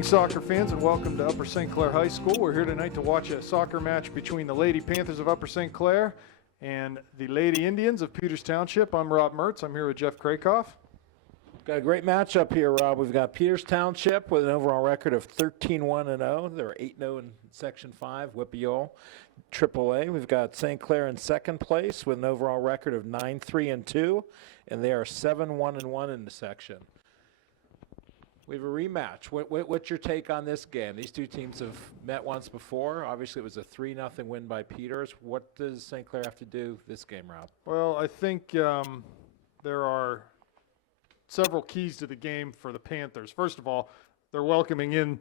evening, soccer fans, and welcome to Upper St. Clair High School. We're here tonight to watch a soccer match between the Lady Panthers of Upper St. Clair and the Lady Indians of Peters Township. I'm Rob Mertz. I'm here with Jeff Krakoff. Got a great matchup here, Rob. We've got Peters Township with an overall record of 13-1-0. They're 8-0 in Section 5, Whippeal, AAA. We've got St. Clair in second place with an overall record of 9-3-2, and they are 7-1-1 in the section. We have a rematch. What's your take on this game? These two teams have met once before. Obviously, it was a 3-0 win by Peters. What does St. Clair have to do this game, Rob? Well, I think there are several keys to the game for the Panthers. First of all, they're welcoming in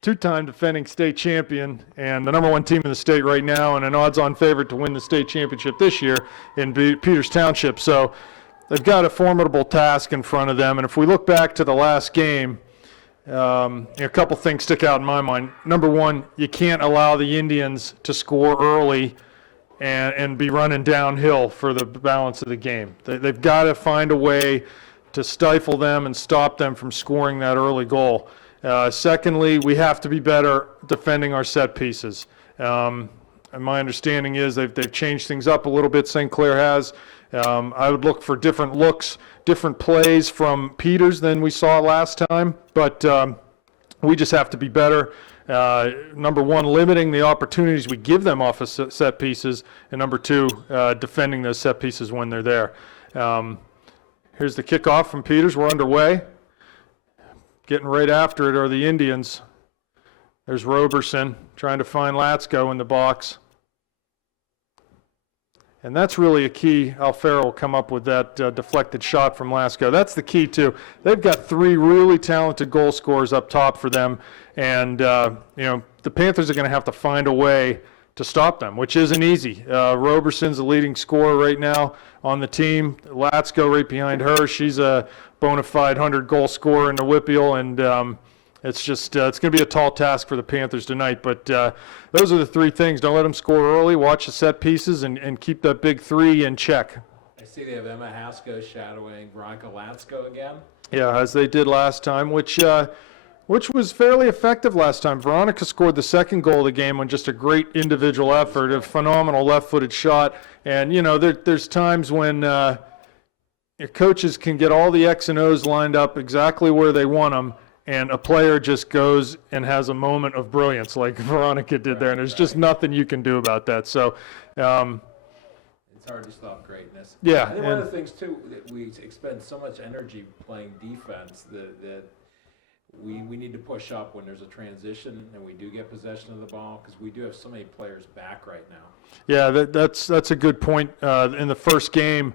two-time defending state champion and the number one team in the state right now and an odds-on favorite to win the state championship this year in Peters Township. So they've got a formidable task in front of them. And if we look back to the last game, a couple things stick out in my mind. Number one, you can't allow the Indians to score early and be running downhill for the balance of the game. They've got to find a way to stifle them and stop them from scoring that early goal. Secondly, we have to be better defending our set pieces. And my understanding is they've changed things up a little bit, St. Clair has. I would look for different looks, different plays from Peters than we saw last time, but we just have to be better. Number one, limiting the opportunities we give them off of set pieces, and number two, defending those set pieces when they're there. Here's the kickoff from Peters. We're underway. Getting right after it are the Indians. There's Roberson trying to find Latsko in the box. And that's really a key. Alfaro will come up with that deflected shot from Latsko. That's the key, too. They've got three really talented goal scorers up top for them. And, the Panthers are going to have to find a way to stop them, which isn't easy. Roberson's the leading scorer right now on the team. Latsko right behind her. She's a bona fide 100-goal scorer in the Whippeal, and it's just it's going to be a tall task for the Panthers tonight. But those are the three things. Don't let them score early. Watch the set pieces and keep that big three in check. I see they have Emma Hasko shadowing Veronica Latsko again. Yeah, as they did last time, which was fairly effective last time. Veronica scored the second goal of the game on just a great individual effort, a phenomenal left-footed shot. And, there's times when your coaches can get all the X and O's lined up exactly where they want them, and a player just goes and has a moment of brilliance like Veronica did there, and there's just nothing you can do about that. So it's hard to stop greatness. Yeah. I think one of the things, too, that we expend so much energy playing defense that we need to push up when there's a transition and we do get possession of the ball, because we do have so many players back right now. Yeah, that's a good point. In the first game,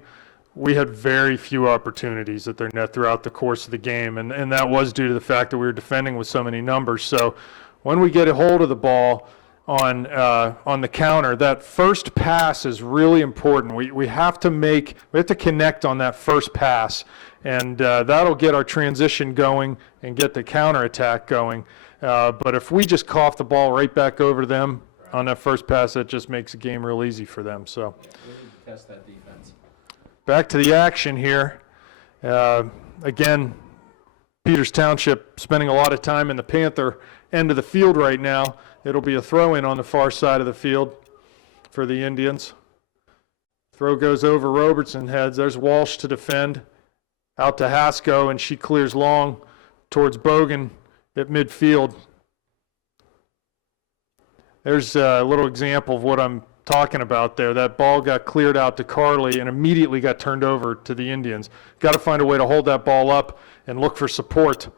we had very few opportunities at their net throughout the course of the game, and that was due to the fact that we were defending with so many numbers. So when we get a hold of the ball on the counter, that first pass is really important. We have to connect on that first pass, and that'll get our transition going and get the counter attack going. But if we just cough the ball right back over to them on that first pass, that just makes the game real easy for them. So We need to test that defense. back to the action here. Again, Peters Township spending a lot of time in the Panther end of the field right now. It'll be a throw-in on the far side of the field for the Indians. Throw goes over Robertson heads. There's Walsh to defend. Out to Hasko, and she clears long towards Bogan at midfield. There's a little example of what I'm talking about there. That ball got cleared out to Carly and immediately got turned over to the Indians. Got to find a way to hold that ball up and look for support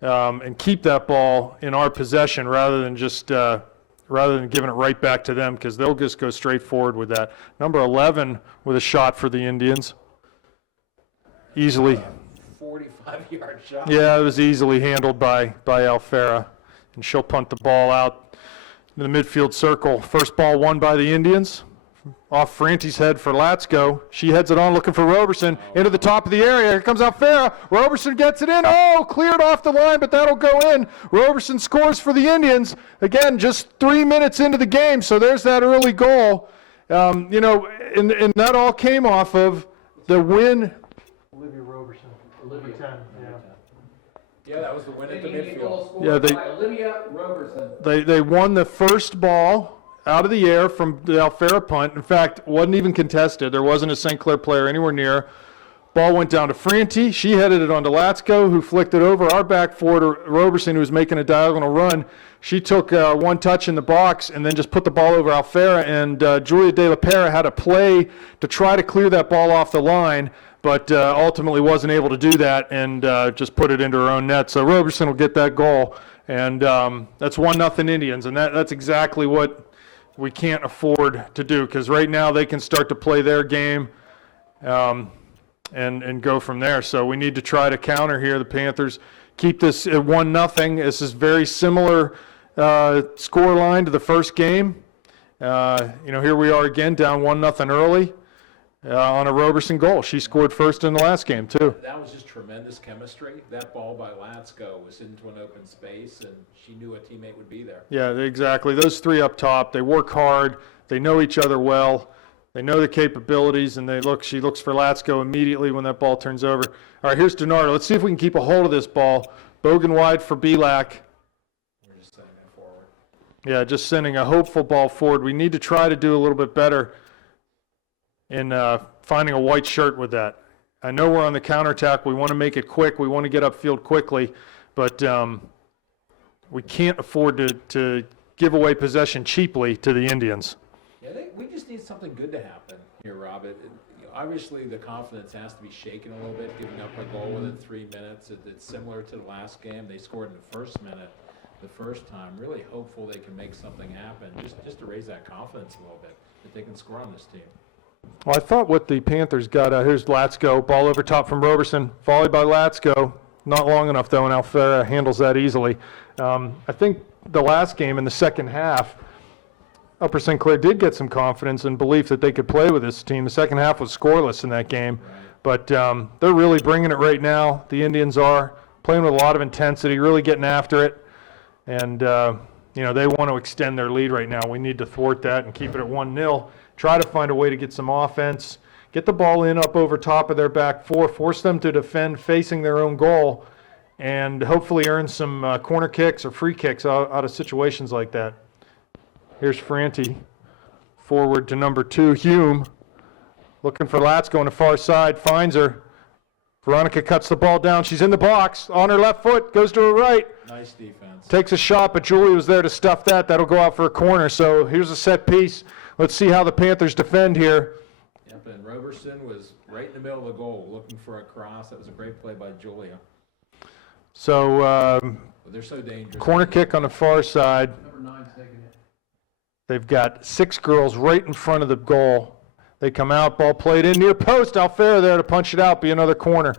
and keep that ball in our possession rather than giving it right back to them, because they'll just go straight forward with that. Number 11 with a shot for the Indians. Easily. 45-yard shot. Yeah, it was easily handled by Alfara, and she'll punt the ball out in the midfield circle. First ball won by the Indians. Off Franti's head for Latsko. She heads it on looking for Roberson. Into the top of the area. Here comes Alfara. Roberson gets it in. Oh, cleared off the line, but that'll go in. Roberson scores for the Indians. Again, just 3 minutes into the game, so there's that early goal. And that all came off of the win. Olivia Roberson. Olivia 10, yeah. Yeah, that was the win at the Indian goal midfield. scored Yeah, by Olivia Roberson. They won the first ball out of the air from the Alfera punt. In fact, wasn't even contested. There wasn't a St. Clair player anywhere near. Ball went down to Franti. She headed it on to Latsko, who flicked it over. Our back forward, Roberson, who was making a diagonal run, she took one touch in the box and then just put the ball over Alfera. And Julia De La Pera had a play to try to clear that ball off the line, but ultimately wasn't able to do that and just put it into her own net. So Roberson will get that goal. And that's 1-0 Indians. And that's exactly what we can't afford to do, because right now they can start to play their game and go from there. So we need to try to counter here. The Panthers keep this at 1-0. This is very similar score line to the first game. Here we are again, down 1-0 early on a Roberson goal. She scored first in the last game, too. That was just tremendous chemistry. That ball by Latsko was into an open space, and she knew a teammate would be there. Yeah, exactly. Those three up top, they work hard. They know each other well. They know the capabilities, and she looks for Latsko immediately when that ball turns over. All right, here's Donardo. Let's see if we can keep a hold of this ball. Bogan wide for Belak. We're just sending it forward. Yeah, just sending a hopeful ball forward. We need to try to do a little bit better in finding a white shirt with that. I know we're on the counterattack. We want to make it quick. We want to get upfield quickly, but we can't afford to give away possession cheaply to the Indians. Yeah, we just need something good to happen here, Rob. Obviously, the confidence has to be shaken a little bit, giving up a goal within 3 minutes. It's similar to the last game. They scored in the first minute the first time. Really hopeful they can make something happen, just to raise that confidence a little bit, that they can score on this team. Well, I thought what the Panthers got, here's Latsko, ball over top from Roberson, volley by Latsko, not long enough though, and Alfera handles that easily. I think the last game in the second half, Upper St. Clair did get some confidence and belief that they could play with this team. The second half was scoreless in that game, but they're really bringing it right now. The Indians are playing with a lot of intensity, really getting after it, and they want to extend their lead right now. We need to thwart that and keep it at 1-0. Try to find a way to get some offense, get the ball in up over top of their back four, force them to defend facing their own goal, and hopefully earn some corner kicks or free kicks out of situations like that. Here's Franti, forward to number 2, Hume, looking for Latsko on the far side, finds her. Veronica cuts the ball down. She's in the box, on her left foot, goes to her right. Nice defense. Takes a shot, but Julie was there to stuff that. That'll go out for a corner. So here's a set piece. Let's see how the Panthers defend here. Yep, and Roberson was right in the middle of the goal, looking for a cross. That was a great play by Julia. So But they're so dangerous. corner kick on the far side. Number 9's taking it. They've got 6 girls right in front of the goal. They come out, ball played in near post. Alfera there to punch it out, be another corner.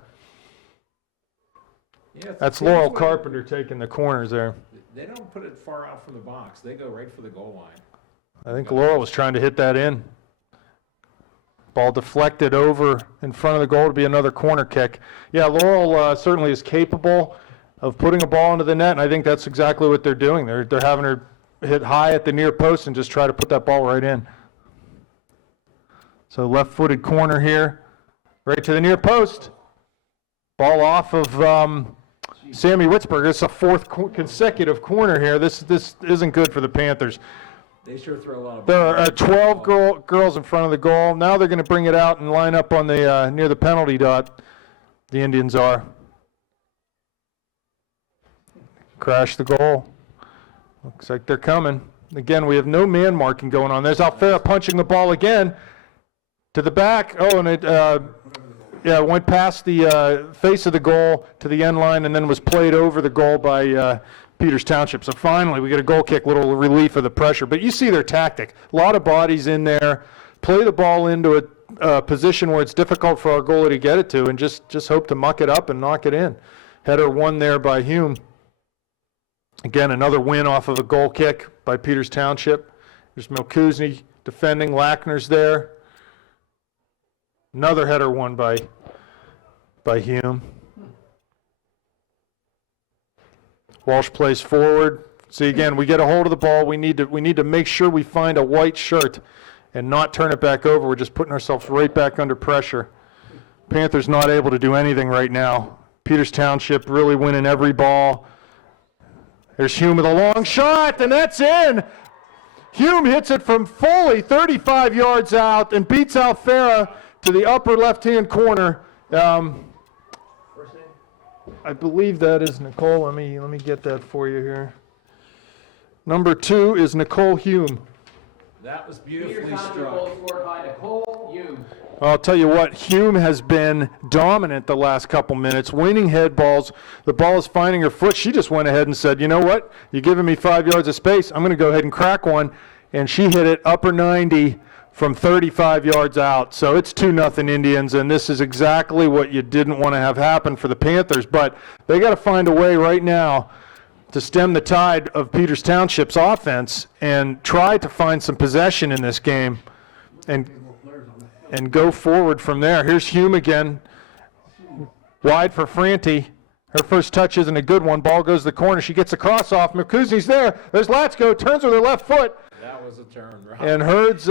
Yeah, it's That's the same Laurel way. Carpenter taking the corners there. They don't put it far out from the box. They go right for the goal line. I think Laurel was trying to hit that in. Ball deflected over in front of the goal to be another corner kick. Yeah, Laurel certainly is capable of putting a ball into the net, and I think that's exactly what they're doing. They're having her hit high at the near post and just try to put that ball right in. So left-footed corner here, right to the near post. Ball off of Sammy Witzberger. It's a 4th consecutive corner here. This isn't good for the Panthers. They sure throw a lot of. There are 12 girls in front of the goal. Now they're going to bring it out and line up on the near the penalty dot. The Indians are. Crash the goal. Looks like they're coming. Again, we have no man marking going on. There's Alfera punching the ball again to the back. Oh, and it went past the face of the goal to the end line and then was played over the goal by Peters Township. So finally, we get a goal kick, little relief of the pressure. But you see their tactic. A lot of bodies in there. Play the ball into a position where it's difficult for our goalie to get it to, and just hope to muck it up and knock it in. Header won there by Hume. Again, another win off of a goal kick by Peters Township. There's Milkuzny defending. Lackner's there. Another header won by Hume. Walsh plays forward. See, again, we get a hold of the ball. We need to make sure we find a white shirt and not turn it back over. We're just putting ourselves right back under pressure. Panthers not able to do anything right now. Peters Township really winning every ball. There's Hume with a long shot, and that's in. Hume hits it from fully 35 yards out and beats Alfera to the upper left-hand corner. I believe that is Nicole. Let me get that for you here. Number 2 is Nicole Hume. That was Peters beautifully Township struck. goal scored by Nicole Hume. I'll tell you what, Hume has been dominant the last couple minutes, winning head balls. The ball is finding her foot. She just went ahead and said, you know what? You're giving me 5 yards of space. I'm going to go ahead and crack one. And she hit it upper 90 from 35 yards out. So it's 2-0 Indians, and this is exactly what you didn't want to have happen for the Panthers. But they got to find a way right now to stem the tide of Peters Township's offense and try to find some possession in this game and go forward from there. Here's Hume again, wide for Franti. Her first touch isn't a good one. Ball goes to the corner. She gets a cross off. McCusney's there. There's Latsko, turns with her left foot. That was a turn, right? And Herds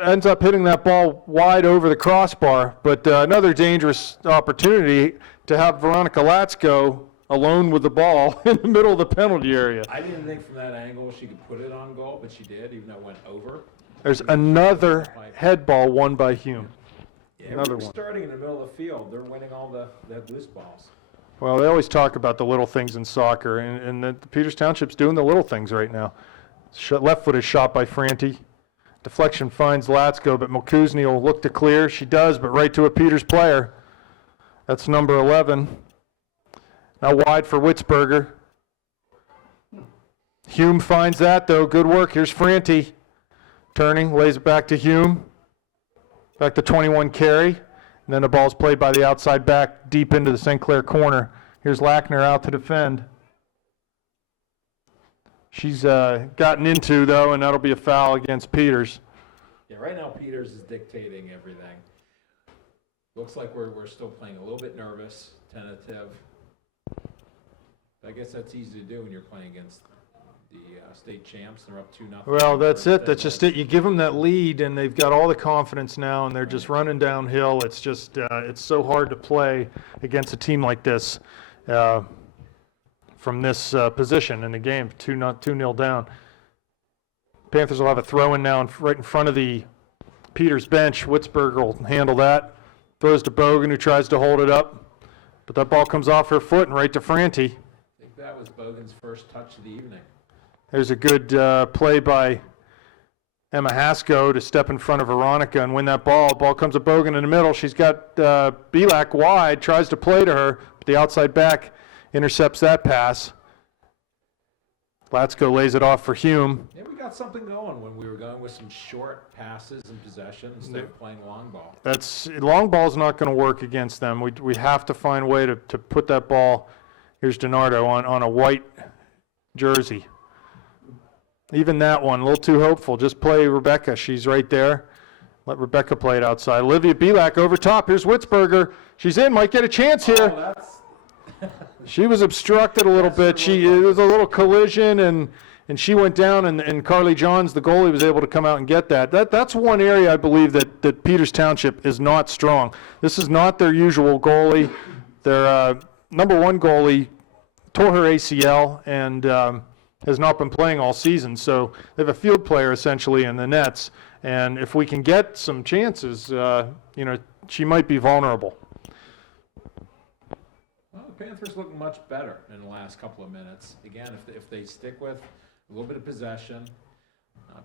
ends up hitting that ball wide over the crossbar. But another dangerous opportunity to have Veronica Latsko alone with the ball in the middle of the penalty area. I didn't think from that angle she could put it on goal, but she did, even though it went over. There's another head ball won by Hume. Yeah, Another we're one. starting in the middle of the field. They're winning all the loose balls. Well, they always talk about the little things in soccer, and the Peters Township's doing the little things right now. Left foot is shot by Franti. Deflection finds Latsko, but Mulkuzney will look to clear. She does, but right to a Peters player. That's number 11. Now wide for Witzberger. Hume finds that, though. Good work. Here's Franti. Turning, lays it back to Hume. Back to 21 carry. And then the ball's played by the outside back deep into the St. Clair corner. Here's Lackner out to defend. She's gotten into, though, and that'll be a foul against Peters. Yeah, right now Peters is dictating everything. Looks like we're still playing a little bit nervous, tentative. I guess that's easy to do when you're playing against the state champs. They're up 2-0. Well, that's it. That's just it. You give them that lead, and they've got all the confidence now, and they're just running downhill. It's just it's so hard to play against a team like this from this position in the game. 2-0 down. Panthers will have a throw-in now right in front of the Peters bench. Witzberger will handle that. Throws to Bogan, who tries to hold it up. But that ball comes off her foot and right to Franti. I think that was Bogan's first touch of the evening. There's a good play by Emma Hasko to step in front of Veronica and win that ball. Ball comes to Bogan in the middle. She's got Belak wide, tries to play to her, but the outside back intercepts that pass. Latsko lays it off for Hume. Yeah, we got something going when we were going with some short passes and possession instead of playing long ball. Long ball's not going to work against them. We have to find a way to put that ball. Here's DiNardo on a white jersey. Even that one, a little too hopeful. Just play Rebecca. She's right there. Let Rebecca play it outside. Olivia Belak over top. Here's Witzberger. She's in. Might get a chance here. Oh, that's She was obstructed a little bit. It was a little collision, and she went down, and Carly Johns, the goalie, was able to come out and get that. That's one area I believe that Peters Township is not strong. This is not their usual goalie. Their number one goalie tore her ACL and has not been playing all season. So they have a field player essentially in the nets, and if we can get some chances, she might be vulnerable. well, the Panthers look much better in the last couple of minutes. Again, if they stick with a little bit of possession,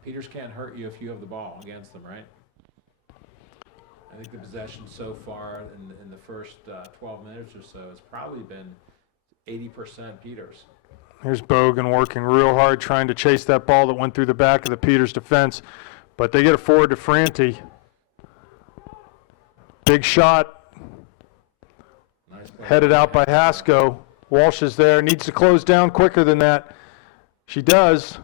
Peters can't hurt you if you have the ball against them, right? I think the possession so far in the first 12 minutes or so has probably been 80% Peters. Here's Bogan working real hard, trying to chase that ball that went through the back of the Peters defense, but they get it forward to Franti. Big shot, Nice play. headed out by Hasko. Walsh is there, needs to close down quicker than that. She does.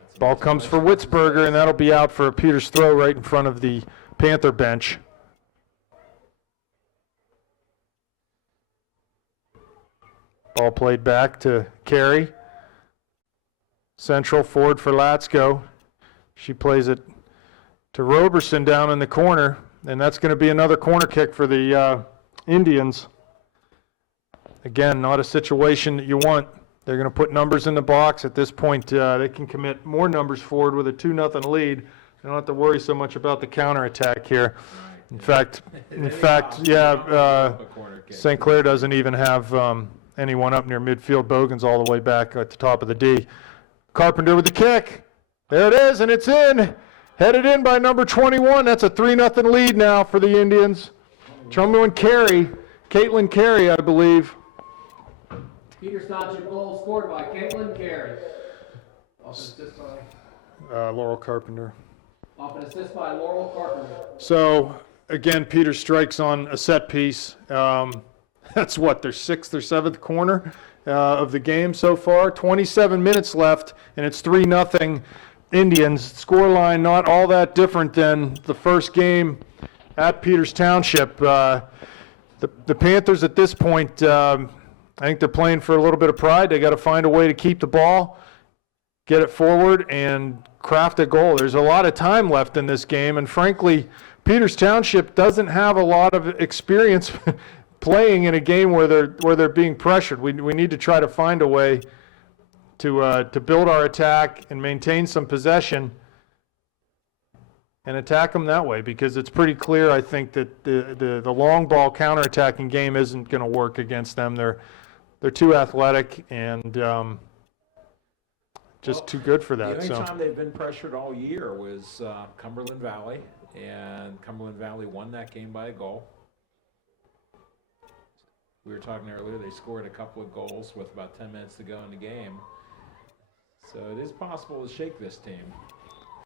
That's a Ball nice comes play. for Witzberger, and that'll be out for a Peters throw right in front of the Panther bench. Ball played back to Carey. Central forward for Latsko. She plays it to Roberson down in the corner, and that's going to be another corner kick for the Indians. Again, not a situation that you want. They're going to put numbers in the box. At this point, they can commit more numbers forward with a 2-0 lead. They don't have to worry so much about the counterattack here. In fact, St. Clair doesn't even have anyone up near midfield. Bogan's all the way back at the top of the D. Carpenter with the kick. There it is, and it's in. Headed in by number 21. That's a 3-0 lead now for the Indians. Trumbo Carey, Caitlin Carey, I believe. Peters Township goal scored by Caitlin Carey. Off Laurel Carpenter. an assist by Laurel Carpenter. So, again, Peter strikes on a set piece. That's what, their 6th or 7th corner of the game so far. 27 minutes left, and it's 3-0 Indians. Scoreline not all that different than the first game at Peters Township. The Panthers at this point, I think they're playing for a little bit of pride. They got to find a way to keep the ball, get it forward, and craft a goal. There's a lot of time left in this game, and frankly, Peters Township doesn't have a lot of experience playing in a game where they're being pressured. We need to try to find a way to build our attack and maintain some possession and attack them that way, because it's pretty clear, I think, that the long ball counterattacking game isn't going to work against them. They're too athletic and just too good for that. The only time they've been pressured all year was Cumberland Valley, and Cumberland Valley won that game by a goal. We were talking earlier, they scored a couple of goals with about 10 minutes to go in the game. So it is possible to shake this team.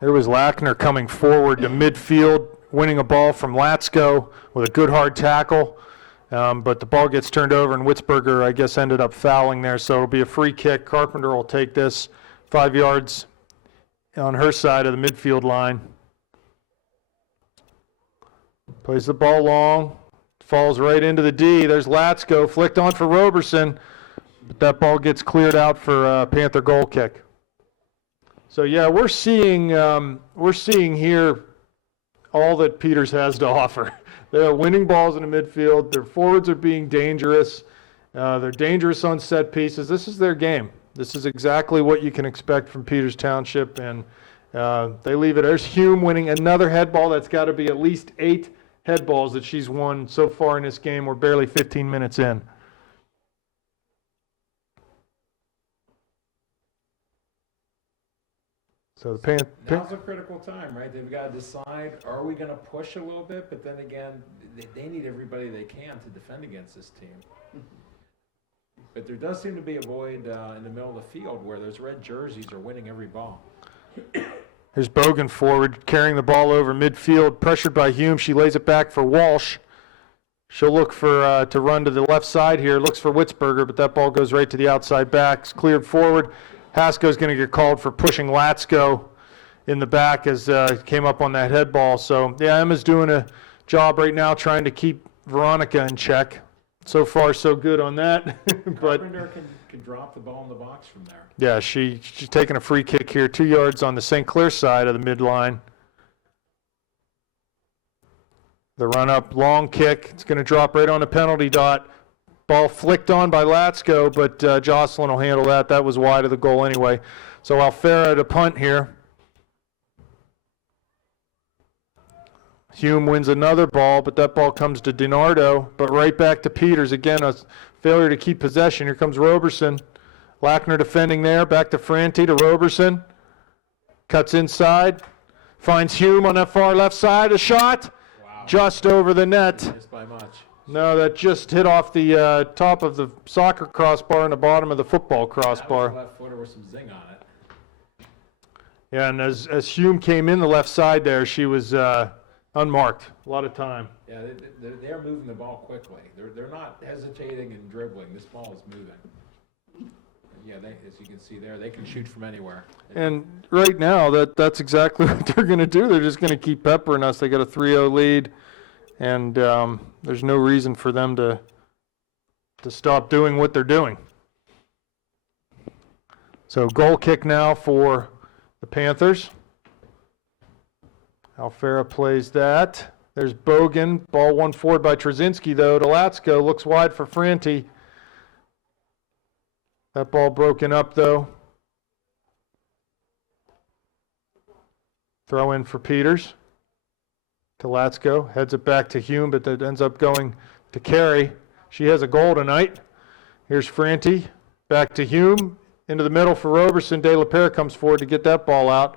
There was Lackner coming forward to midfield, winning a ball from Latsko with a good hard tackle. But the ball gets turned over, and Witzberger, I guess, ended up fouling there. So it'll be a free kick. Carpenter will take this 5 yards on her side of the midfield line. Plays the ball long. Falls right into the D. There's Latsko, flicked on for Roberson. But that ball gets cleared out for a Panther goal kick. So yeah, we're seeing here all that Peters has to offer. They're winning balls in the midfield. Their forwards are being dangerous. They're dangerous on set pieces. This is their game. This is exactly what you can expect from Peters Township, and they leave it. There's Hume winning another head ball. That's got to be at least 8 head balls that she's won so far in this game. We're barely 15 minutes in. So Now's a critical time, right? They've got to decide, are we going to push a little bit? But then again, they need everybody they can to defend against this team. But there does seem to be a void in the middle of the field where those red jerseys are winning every ball. Here's Bogan forward, carrying the ball over midfield, pressured by Hume. She lays it back for Walsh. She'll look for to run to the left side here. Looks for Witzberger, but that ball goes right to the outside back. It's cleared forward. Hasko's going to get called for pushing Latsko in the back as came up on that head ball. So, yeah, Emma's doing a job right now trying to keep Veronica in check. So far, so good on that. But Carpenter can drop the ball in the box from there. yeah, she's taking a free kick here, 2 yards on the St. Clair side of the midline. The run-up, long kick. It's going to drop right on the penalty dot. Ball flicked on by Latsko, but Jocelyn will handle that. That was wide of the goal anyway. So Alfera to punt here. Hume wins another ball, but that ball comes to DiNardo, but right back to Peters. Again, a failure to keep possession. Here comes Roberson. Lackner defending there. Back to Franti to Roberson. Cuts inside. Finds Hume on that far left side. A shot. Wow. Just over the net. Missed by much. No, that just hit off the top of the soccer crossbar and the bottom of the football crossbar. That was a left footer with some zing on it. Yeah, and as Hume came in the left side there, she was unmarked. A lot of time. Yeah, they're moving the ball quickly. They're not hesitating and dribbling. This ball is moving. Yeah, as you can see there, they can shoot from anywhere. And right now, that's exactly what they're going to do. They're just going to keep peppering us. They got a 3-0 lead, and there's no reason for them to stop doing what they're doing. So goal kick now for the Panthers. Alfera plays that. There's Bogan. Ball won forward by Trzynski, though, to Latsko. Looks wide for Franti. That ball broken up, though. Throw in for Peters. To Latsko. Heads it back to Hume, but that ends up going to Carey. She has a goal tonight. Here's Franti. Back to Hume. Into the middle for Roberson. De La Pere comes forward to get that ball out.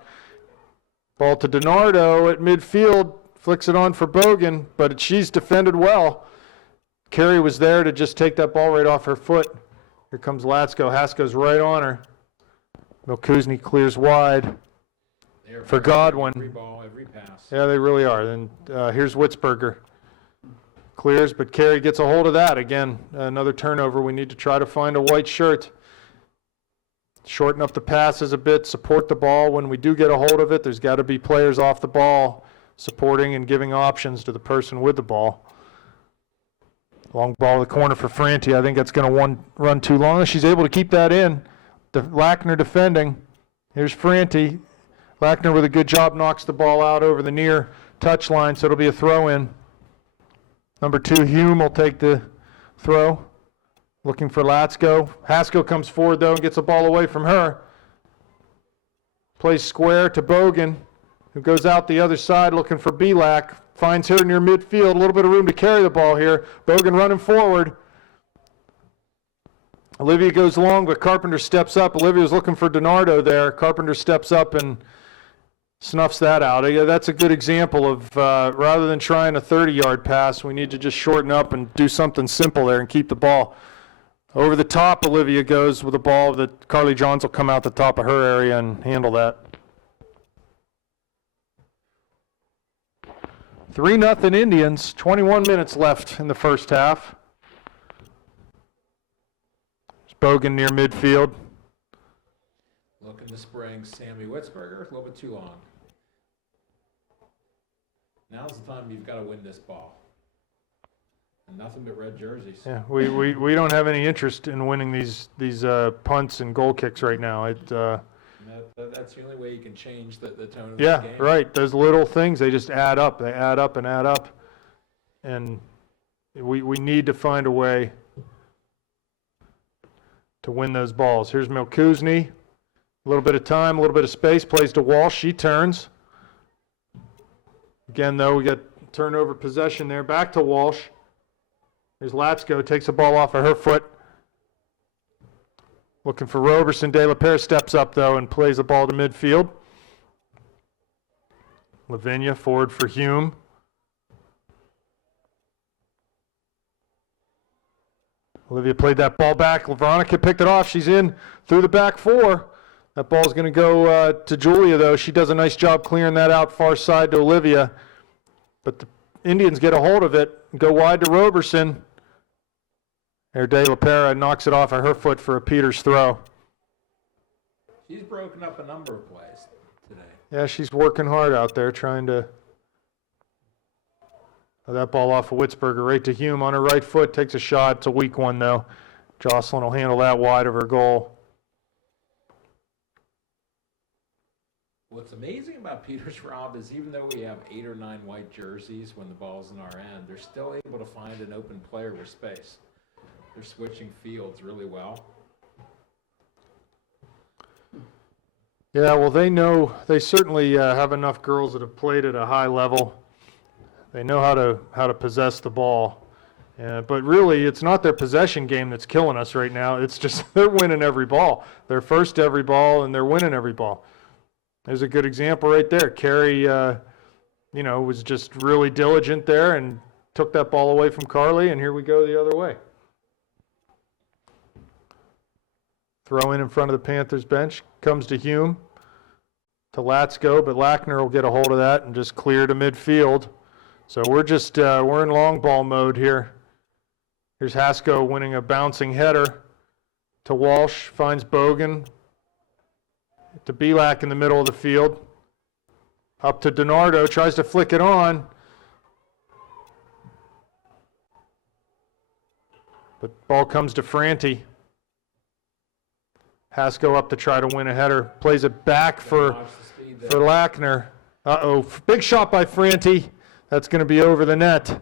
Ball to DiNardo at midfield. Flicks it on for Bogan, but she's defended well. Carey was there to just take that ball right off her foot. Here comes Latsko. Hasko's right on her. Milkuzny clears wide for Godwin. Every ball, every pass. Yeah, they really are. Then here's Witzberger. Clears, but Carey gets a hold of that. Again, another turnover. We need to try to find a white shirt. Shorten up the passes a bit, support the ball. When we do get a hold of it, there's got to be players off the ball supporting and giving options to the person with the ball. Long ball to the corner for Franti. I think that's going to run too long. She's able to keep that in. Lackner defending. Here's Franti. Lackner with a good job knocks the ball out over the near touch line, so it'll be a throw in. Number 2, Hume will take the throw. Looking for Latsko. Hasko comes forward, though, and gets the ball away from her. Plays square to Bogan, who goes out the other side looking for Belak. Finds her near midfield. A little bit of room to carry the ball here. Bogan running forward. Olivia goes long, but Carpenter steps up. Olivia's looking for DiNardo there. Carpenter steps up and snuffs that out. That's a good example of rather than trying a 30-yard pass, we need to just shorten up and do something simple there and keep the ball. Over the top, Olivia goes with a ball that Carly Johns will come out the top of her area and handle that. 3-0 Indians, 21 minutes left in the first half. There's Bogan near midfield. Looking to spring Sammy Witzberger, a little bit too long. Now's the time you've got to win this ball. And nothing but red jerseys. Yeah, we don't have any interest in winning these punts and goal kicks right now. That's the only way you can change the tone of the Yeah, game. right. Those little things, they just add up. They add up and add up. And we need to find a way to win those balls. Here's Milkuzny. A little bit of time, a little bit of space. Plays to Walsh. She turns. Again, though, we got turnover possession there. Back to Walsh. Here's Latsko. Takes the ball off of her foot. Looking for Roberson. De La Pere steps up, though, and plays the ball to midfield. Lavinia forward for Hume. Olivia played that ball back. Veronica picked it off. She's in through the back 4. That ball's going to go to Julia, though. She does a nice job clearing that out far side to Olivia. But the Indians get a hold of it and go wide to Roberson. There, De La Pere knocks it off of her foot for a Peters throw. She's broken up a number of plays today. Yeah, she's working hard out there trying to... That ball off of Witzberger right to Hume on her right foot. Takes a shot. It's a weak one, though. Jocelyn will handle that wide of her goal. What's amazing about Peters, Rob, is even though we have 8 or 9 white jerseys when the ball's in our end, they're still able to find an open player with space. They're switching fields really well. Yeah, well, they certainly have enough girls that have played at a high level. They know how to possess the ball. But really, it's not their possession game that's killing us right now. It's just they're winning every ball. They're first every ball, and they're winning every ball. There's a good example right there. Carey, was just really diligent there and took that ball away from Carly, and here we go the other way. Throw in front of the Panthers bench. Comes to Hume. To Latsko, but Lackner will get a hold of that and just clear to midfield. So we're in long ball mode here. Here's Hasko winning a bouncing header to Walsh. Finds Bogan. To Belak in the middle of the field. Up to DiNardo. Tries to flick it on. But ball comes to Franti. Hasko up to try to win a header. Plays it back for Lackner. Uh-oh. Big shot by Franti. That's going to be over the net.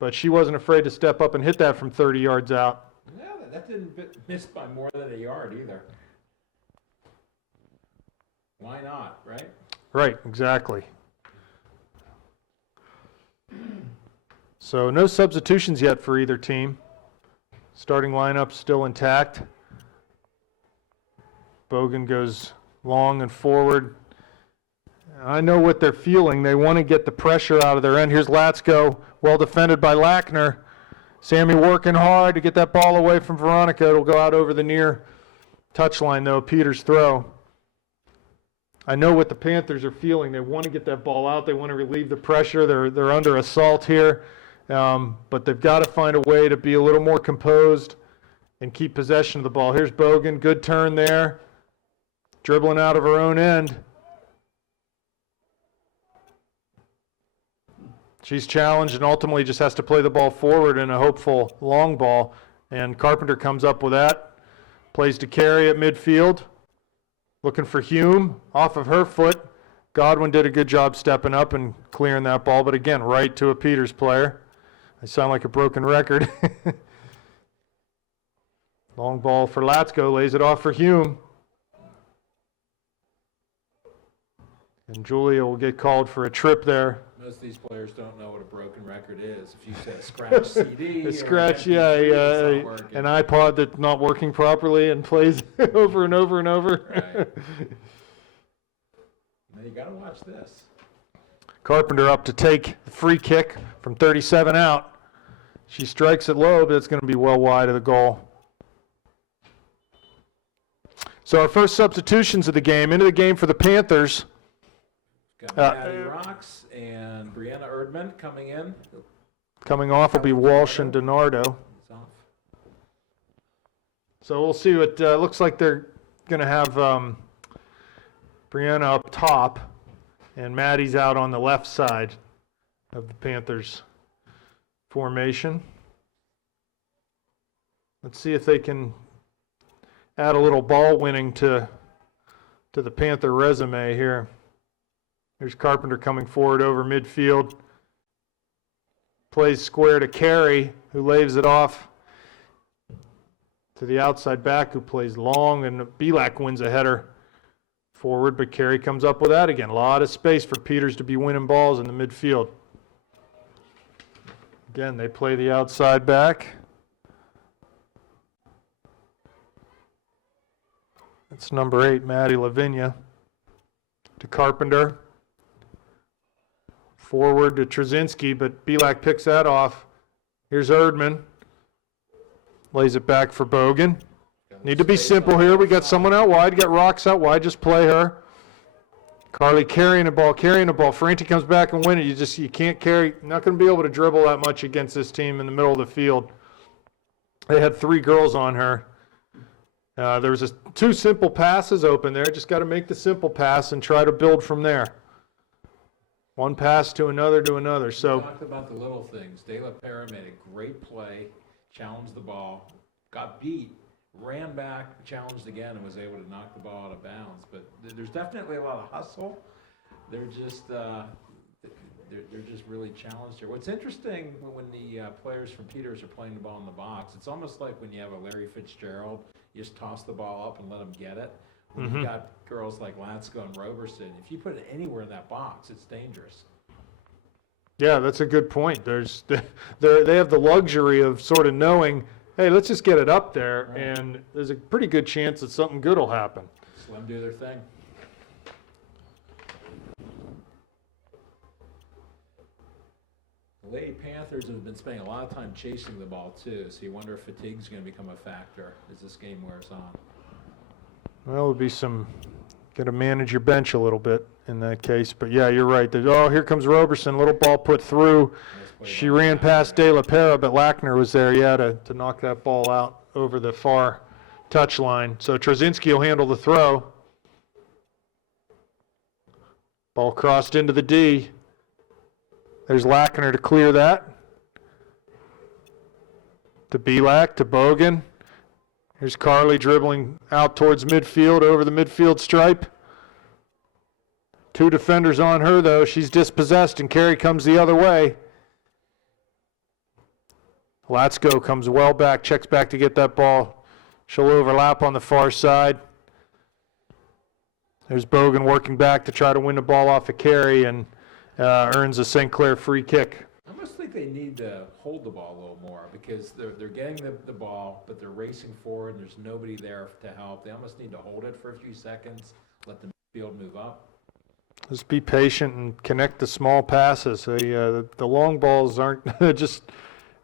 But she wasn't afraid to step up and hit that from 30 yards out. Yeah, that didn't miss by more than a yard either. Why not, right? Right, exactly. So no substitutions yet for either team. Starting lineup still intact. Bogan goes long and forward. I know what they're feeling. They want to get the pressure out of their end. Here's Latsko, well defended by Lackner. Sammy working hard to get that ball away from Veronica. It'll go out over the near touchline, though. Peters' throw. I know what the Panthers are feeling. They want to get that ball out. They want to relieve the pressure. They're under assault here. But they've got to find a way to be a little more composed and keep possession of the ball. Here's Bogan. Good turn there. Dribbling out of her own end. She's challenged and ultimately just has to play the ball forward in a hopeful long ball. And Carpenter comes up with that. Plays to Carey at midfield. Looking for Hume off of her foot. Godwin did a good job stepping up and clearing that ball, but again, right to a Peters player. I sound like a broken record. Long ball for Latsko, lays it off for Hume. And Julia will get called for a trip there. Most of these players don't know what a broken record is. If you say a scratch CD, A scratch, yeah, an iPod that's not working properly and plays over and over and over. Right. Now you got to watch this. Carpenter up to take the free kick from 37 out. She strikes it low, but it's going to be well wide of the goal. So our first substitutions of the game. Into the game for the Panthers. Got Maddie Rocks and Brianna Erdman coming in. Coming off will be Walsh and DiNardo. So we'll see what looks like they're going to have Brianna up top and Maddie's out on the left side of the Panthers formation. Let's see if they can add a little ball winning to the Panther resume here. Here's Carpenter coming forward over midfield. Plays square to Carey, who lays it off to the outside back, who plays long, and Belak wins a header forward, but Carey comes up with that again. A lot of space for Peters to be winning balls in the midfield. Again, they play the outside back. That's number 8, Maddie Lavinia. To Carpenter. Forward to Trzynski, but Belak picks that off. Here's Erdman. Lays it back for Bogan. Need to be simple here. We got someone out wide. Got Rocks out wide. Just play her. Carly carrying the ball. Ferranti comes back and win it. You can't carry. Not going to be able to dribble that much against this team in the middle of the field. They had 3 girls on her. There was just 2 simple passes open there. Just got to make the simple pass and try to build from there. One pass to another. So we talked about the little things. De La Pera made a great play, challenged the ball, got beat, ran back, challenged again, and was able to knock the ball out of bounds. But there's definitely a lot of hustle. They're just really challenged here. What's interesting when the players from Peters are playing the ball in the box, it's almost like when you have a Larry Fitzgerald, you just toss the ball up and let them get it. When you got girls like Latsko and Roberson, if you put it anywhere in that box, it's dangerous. yeah, that's a good point. They have the luxury of sort of knowing, hey, let's just get it up there, Right. and there's a pretty good chance that something good will happen. Just let them do their thing. The Lady Panthers have been spending a lot of time chasing the ball too, so you wonder if fatigue's going to become a factor as this game wears on. Well, it'll be got to manage your bench a little bit in that case. But yeah, you're right. Here comes Roberson. Little ball put through. She ran past De La Pera, but Lackner was there, to knock that ball out over the far touch line. So Trzynski will handle the throw. Ball crossed into the D. There's Lackner to clear that. To Belak, to Bogan. Here's Carly dribbling out towards midfield, over the midfield stripe. 2 defenders on her, though. She's dispossessed, and Carey comes the other way. Latsko comes well back, checks back to get that ball. She'll overlap on the far side. There's Bogan working back to try to win the ball off of Carey, and earns a St. Clair free kick. I almost think they need to hold the ball a little more because they're getting the ball, but they're racing forward, and there's nobody there to help. They almost need to hold it for a few seconds, let the field move up. Just be patient and connect the small passes. The long balls aren't just,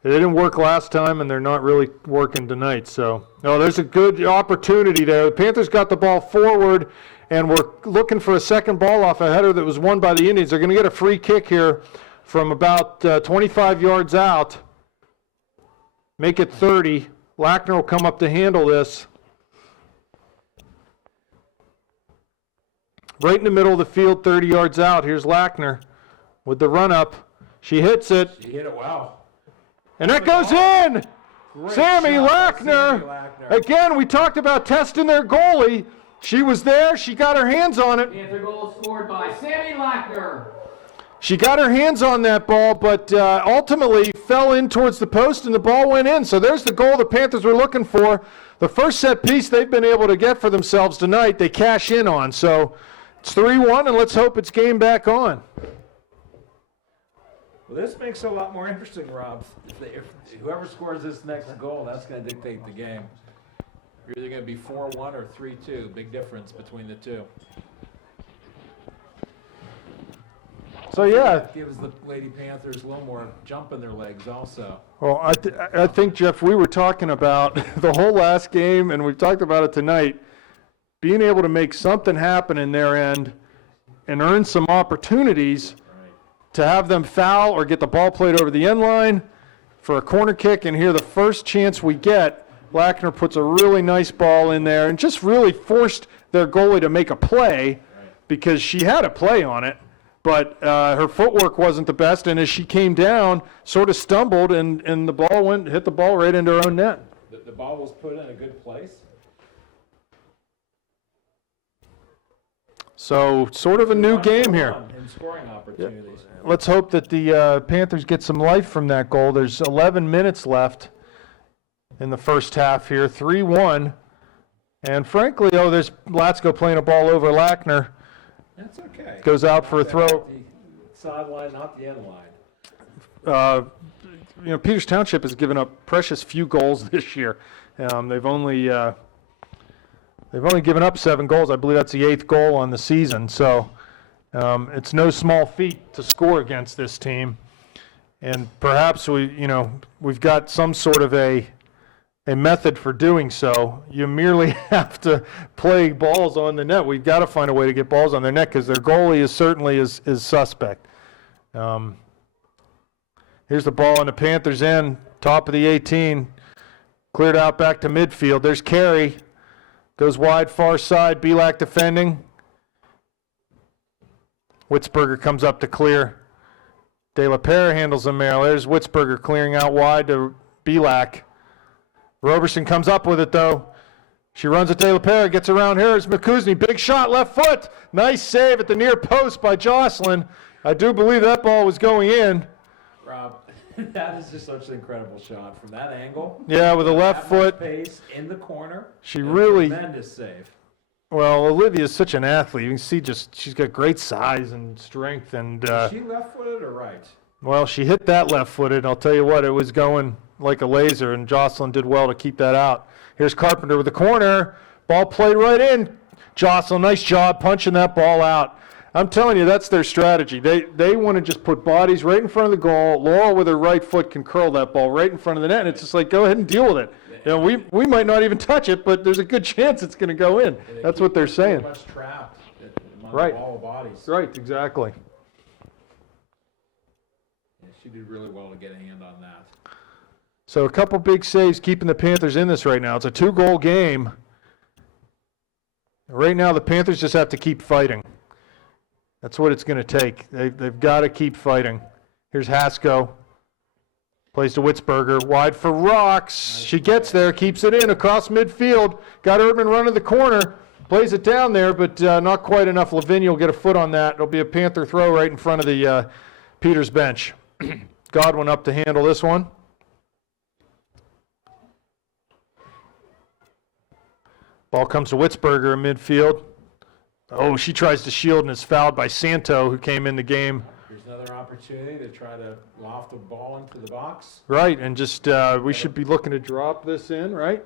they didn't work last time, and they're not really working tonight. So, no, there's a good opportunity there. The Panthers got the ball forward, and we're looking for a second ball off a header that was won by the Indians. They're going to get a free kick here from about 25 yards out. Make it 30. Lackner will come up to handle this. Right in the middle of the field, 30 yards out. Here's Lackner with the run-up. She hits it. She hit it well. And that goes in! Great Sammy shot by Lackner. Sammy Lackner. Again, we talked about testing their goalie. She was there. She got her hands on it. Panther goal scored by Sammy Lackner. She got her hands on that ball, but ultimately fell in towards the post, and the ball went in. So there's the goal the Panthers were looking for. The first set piece they've been able to get for themselves tonight, they cash in on. So it's 3-1, and let's hope it's game back on. Well, this makes it a lot more interesting, Rob. If whoever scores this next goal, that's going to dictate the game. You're either going to be 4-1 or 3-2. Big difference between the two. So, yeah. That gives the Lady Panthers a little more jump in their legs also. Well, I think, Jeff, we were talking about the whole last game, and we've talked about it tonight, being able to make something happen in their end and earn some opportunities to have them foul or get the ball played over the end line for a corner kick. And here, the first chance we get, Lackner puts a really nice ball in there and just really forced their goalie to make a play because she had a play on it, but her footwork wasn't the best. And as she came down, sort of stumbled, and the ball hit the ball right into her own net. The ball was put in a good place. So sort of a new game here. In scoring opportunities. Let's hope that the Panthers get some life from that goal. There's 11 minutes left in the first half here, 3-1. And frankly, there's Latsko playing a ball over Lackner. That's okay. Goes out for a throw. The sideline, not the end line. Peters Township has given up precious few goals this year. They've only given up 7 goals. I believe that's the 8th goal on the season. So it's no small feat to score against this team. And perhaps we've got some sort of a method for doing so. You merely have to play balls on the net. We've got to find a way to get balls on their net because their goalie is certainly is suspect. Here's the ball in the Panthers' end, top of the 18. Cleared out back to midfield. There's Carey. Goes wide, far side, Belak defending. Witzberger comes up to clear. De La Pere handles him there. There's Witzberger clearing out wide to Belak. Roberson comes up with it, though. She runs at De La Pere, gets around here. It's McCuzney, big shot, left foot. Nice save at the near post by Jocelyn. I do believe that ball was going in. Rob, that is just such an incredible shot from that angle. Yeah, with a left foot. Pace in the corner. She really, tremendous save. Well, Olivia's such an athlete. You can see she's got great size and strength. And is she left-footed or right? Well, she hit that left-footed. I'll tell you what, it was going like a laser, and Jocelyn did well to keep that out. Here's Carpenter with the corner. Ball played right in. Jocelyn, nice job punching that ball out. I'm telling you, that's their strategy. They want to just put bodies right in front of the goal. Laurel with her right foot can curl that ball right in front of the net, and it's just like, go ahead and deal with it. We might not even touch it, but there's a good chance it's going to go in. That's what they're saying. Much trapped among Right. all the bodies. Right, exactly. Yeah, she did really well to get a hand on that. So a couple big saves keeping the Panthers in this right now. It's a 2-goal game. Right now, the Panthers just have to keep fighting. That's what it's going to take. They've got to keep fighting. Here's Hasko. Plays to Witzberger. Wide for Rocks. She gets there, keeps it in across midfield. Got Erdman running the corner. Plays it down there, but not quite enough. Lavinia will get a foot on that. It'll be a Panther throw right in front of the Peters bench. Godwin up to handle this one. Ball comes to Witzberger in midfield. Oh, she tries to shield and is fouled by Santo, who came in the game. Here's another opportunity to try to loft the ball into the box. Right, and just we should be looking to drop this in, right?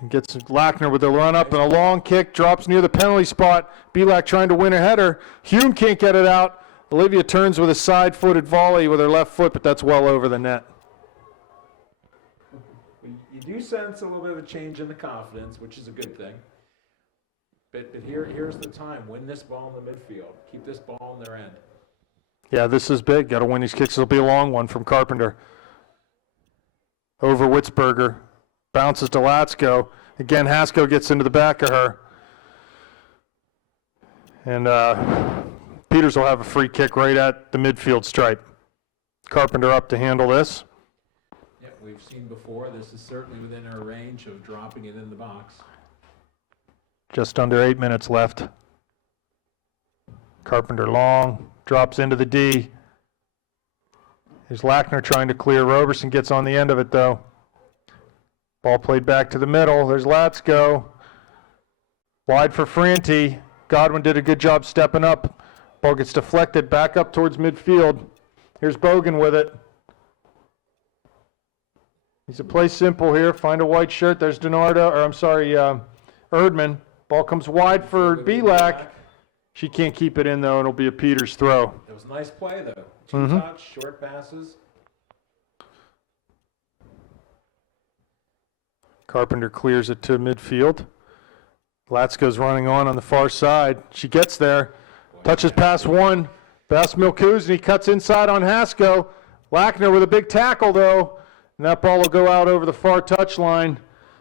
And gets Lackner with a run up and a long kick, drops near the penalty spot. Belak trying to win a header. Hume can't get it out. Olivia turns with a side-footed volley with her left foot, but that's well over the net. You do sense a little bit of a change in the confidence, which is a good thing. But here's the time. Win this ball in the midfield. Keep this ball in their end. Yeah, this is big. Got to win these kicks. It'll be a long one from Carpenter. Over Witzberger. Bounces to Latsko. Again, Hasko gets into the back of her. And Peters will have a free kick right at the midfield stripe. Carpenter up to handle this. Yeah, we've seen before. This is certainly within our range of dropping it in the box. Just under 8 minutes left. Carpenter long. Drops into the D. Here's Lackner trying to clear. Roberson gets on the end of it, though. Ball played back to the middle. There's Latsko. Wide for Franti. Godwin did a good job stepping up. Ball gets deflected back up towards midfield. Here's Bogan with it. Needs to play simple here. Find a white shirt. There's Erdman. Ball comes wide for Belak. She can't keep it in, though, and it'll be a Peters throw. It was a nice play, though. Two-touch, short passes. Carpenter clears it to midfield. Latsko's running on the far side. She gets there. Touches past one. Bas Milkuz, and he cuts inside on Hasko. Lackner with a big tackle, though. And that ball will go out over the far touchline.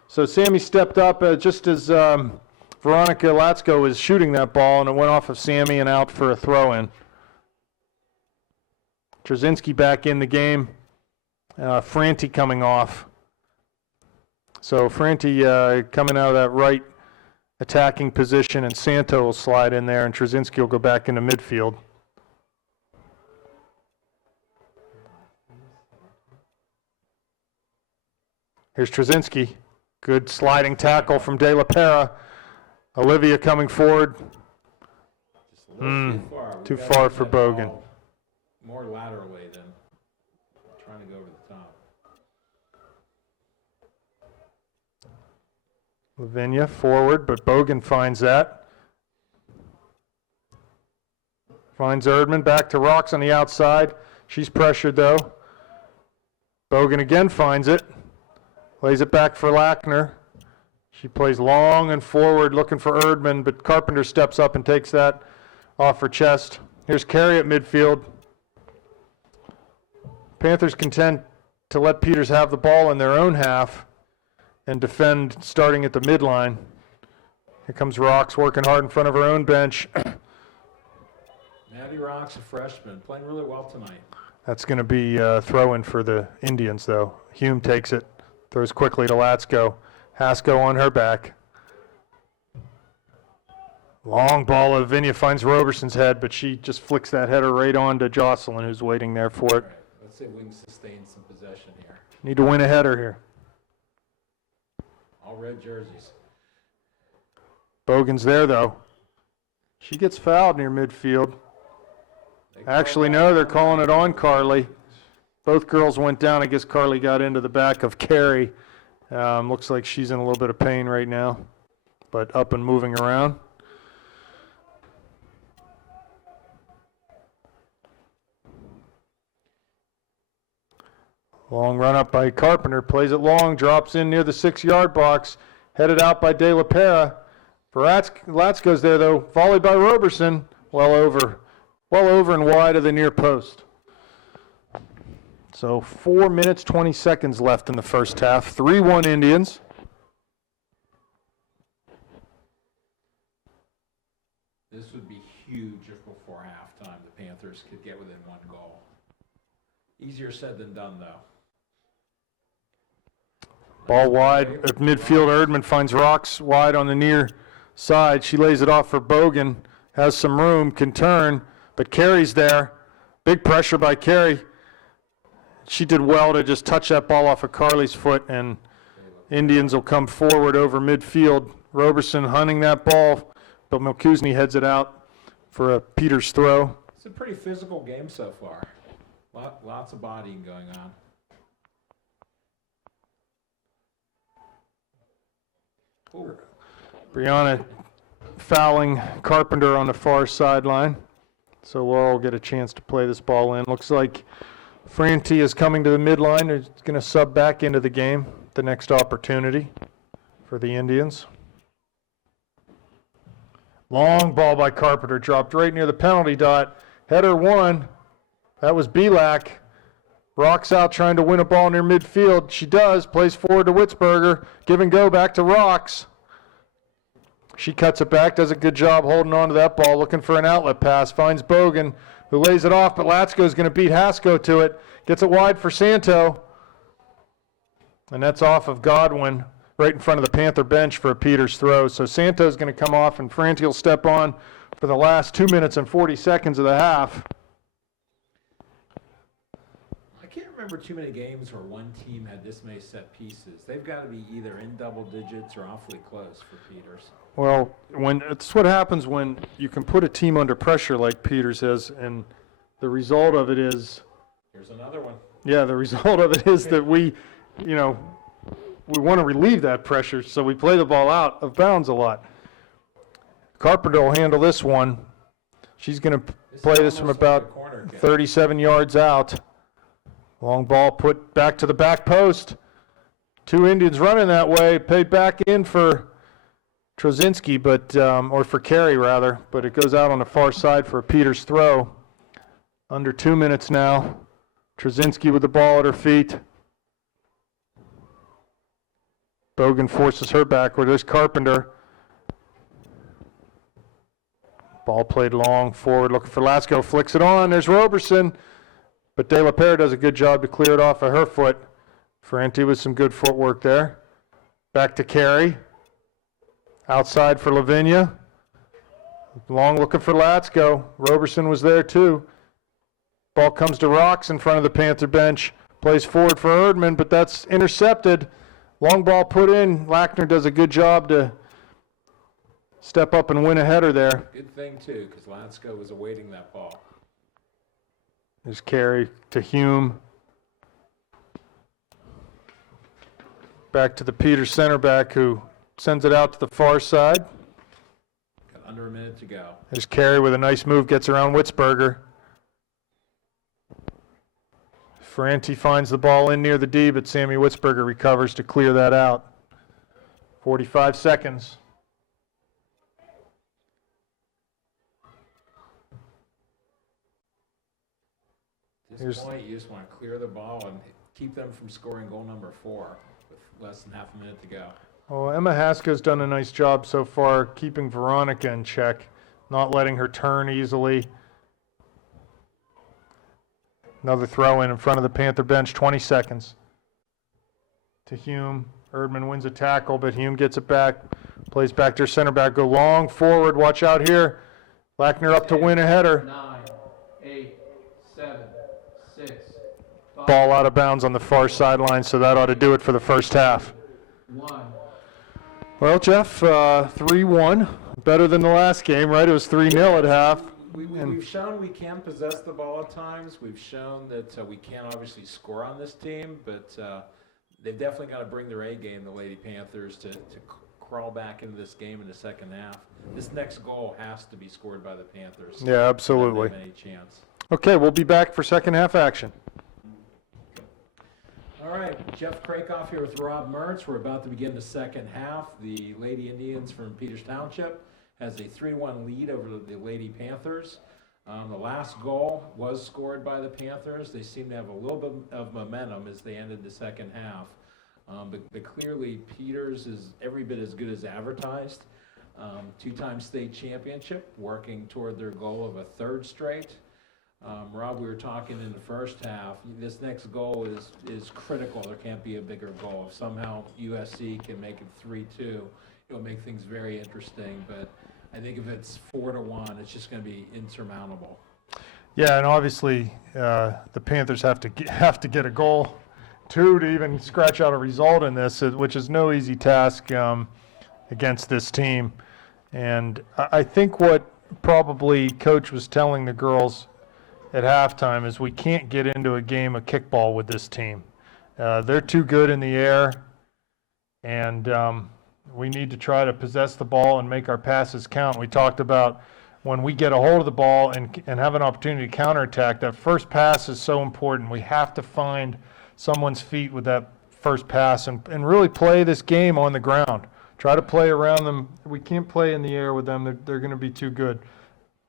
So Sammy stepped up just as Veronica Latsko was shooting that ball, and it went off of Sammy and out for a throw-in. Trzynski back in the game. Franti coming off. So Franti coming out of that right attacking position, and Santo will slide in there, and Trzynski will go back into midfield. Here's Trzynski. Good sliding tackle from De La Pera. Olivia coming forward. Just a little Too far for Bogan. More laterally than trying to go over the top. Lavinia forward, but Bogan finds that. Finds Erdman, back to Rocks on the outside. She's pressured, though. Bogan again finds it. Lays it back for Lackner. She plays long and forward, looking for Erdman, but Carpenter steps up and takes that off her chest. Here's Carey at midfield. Panthers content to let Peters have the ball in their own half and defend starting at the midline. Here comes Rocks working hard in front of her own bench. Maddie Rocks, a freshman, playing really well tonight. That's going to be a throw-in for the Indians, though. Hume takes it, throws quickly to Latsko. Hasko on her back. Long ball, Lavinia finds Roberson's head, but she just flicks that header right on to Jocelyn, who's waiting there for it. Right. Let's see if we can sustain some possession here. Need to win a header here. All red jerseys. Bogan's there, though. She gets fouled near midfield. Actually, no, they're calling it on Carly. Both girls went down. I guess Carly got into the back of Carey. Looks like she's in a little bit of pain right now, but up and moving around. Long run up by Carpenter, plays it long, drops in near the 6-yard box, headed out by De La Pera. Latsko's there, though, volleyed by Roberson, well over and wide of the near post. So 4 minutes, 20 seconds left in the first half. 3-1 Indians. This would be huge if before halftime the Panthers could get within one goal. Easier said than done, though. Ball wide at midfield. Erdman finds Rocks wide on the near side. She lays it off for Bogan, has some room, can turn, but Carey's there. Big pressure by Carey. She did well to just touch that ball off of Carly's foot, and Indians will come forward over midfield. Roberson hunting that ball, but Milkuzny heads it out for a Peters throw. It's a pretty physical game so far. Lots of bodying going on. Ooh. Brianna fouling Carpenter on the far sideline. So Laurel will get a chance to play this ball in. Looks like Franti is coming to the midline. He's going to sub back into the game. The next opportunity for the Indians. Long ball by Carpenter, dropped right near the penalty dot. Header one. That was Belak. Rocks out trying to win a ball near midfield. She does. Plays forward to Witzberger. Give and go back to Rocks. She cuts it back, does a good job holding on to that ball, looking for an outlet pass. Finds Bogan, who lays it off, but Latsko is going to beat Hasko to it. Gets it wide for Santo. And that's off of Godwin, right in front of the Panther bench for a Peters throw. So Santo's going to come off, and Franti will step on for the last 2 minutes and 40 seconds of the half. I can't remember too many games where one team had this many set pieces. They've got to be either in double digits or awfully close for Peters. Well, it's what happens when you can put a team under pressure like Peters has, and the result of it is... Here's another one. Yeah, the result of it is that we want to relieve that pressure, so we play the ball out of bounds a lot. Carpenter will handle this one. She's going to play this from about 37 yards out. Long ball put back to the back post. Two Indians running that way. Paid back in for Trozinski, or for Carey rather, but it goes out on the far side for a Peters throw. Under 2 minutes now. Trozinski with the ball at her feet. Bogan forces her backward. There's Carpenter. Ball played long, forward, looking for Latsko. Flicks it on. There's Roberson. But De La Pere does a good job to clear it off of her foot. Franti with some good footwork there. Back to Carey. Outside for Lavinia. Long looking for Latsko. Roberson was there too. Ball comes to Rocks in front of the Panther bench. Plays forward for Erdman, but that's intercepted. Long ball put in. Lackner does a good job to step up and win a header there. Good thing, too, because Latsko was awaiting that ball. There's Carey to Hume. Back to the Peters center back who sends it out to the far side. Got under a minute to go. There's Carey with a nice move, gets around Witzberger. Franti finds the ball in near the D, but Sammy Witzberger recovers to clear that out. 45 seconds. At this point, you just want to clear the ball and keep them from scoring goal number 4 with less than half a minute to go. Well, Emma Haska's done a nice job so far keeping Veronica in check, not letting her turn easily. Another throw in front of the Panther bench, 20 seconds. To Hume. Erdman wins a tackle, but Hume gets it back. Plays back to her center back. Go long forward. Watch out here. Lackner up to win a header. 9, 8, 7, 6, 5. Ball out of bounds on the far sideline, so that ought to do it for the first half. 1. Well, Jeff, 3-1. Better than the last game, right? It was 3-0 at half. We've shown we can possess the ball at times. We've shown that we can obviously score on this team, but they've definitely got to bring their A game, the Lady Panthers, to crawl back into this game in the second half. This next goal has to be scored by the Panthers. Yeah, absolutely. Not have any chance. Okay, we'll be back for second half action. All right, Jeff Krakoff here with Rob Mertz. We're about to begin the second half. The Lady Indians from Peters Township has a 3-1 lead over the Lady Panthers. The last goal was scored by the Panthers. They seem to have a little bit of momentum as they ended the second half. But clearly, Peters is every bit as good as advertised. Two-time state championship, working toward their goal of a third straight. Rob, we were talking in the first half. This next goal is critical. There can't be a bigger goal. If somehow USC can make it 3-2, it'll make things very interesting. But I think if it's 4-1, it's just going to be insurmountable. Yeah, and obviously the Panthers have to get a goal, too, to even scratch out a result in this, which is no easy task against this team. And I think what probably Coach was telling the girls at halftime is we can't get into a game of kickball with this team. They're too good in the air, and we need to try to possess the ball and make our passes count. We talked about when we get a hold of the ball and have an opportunity to counterattack, that first pass is so important. We have to find someone's feet with that first pass and really play this game on the ground. Try to play around them. We can't play in the air with them. They're going to be too good.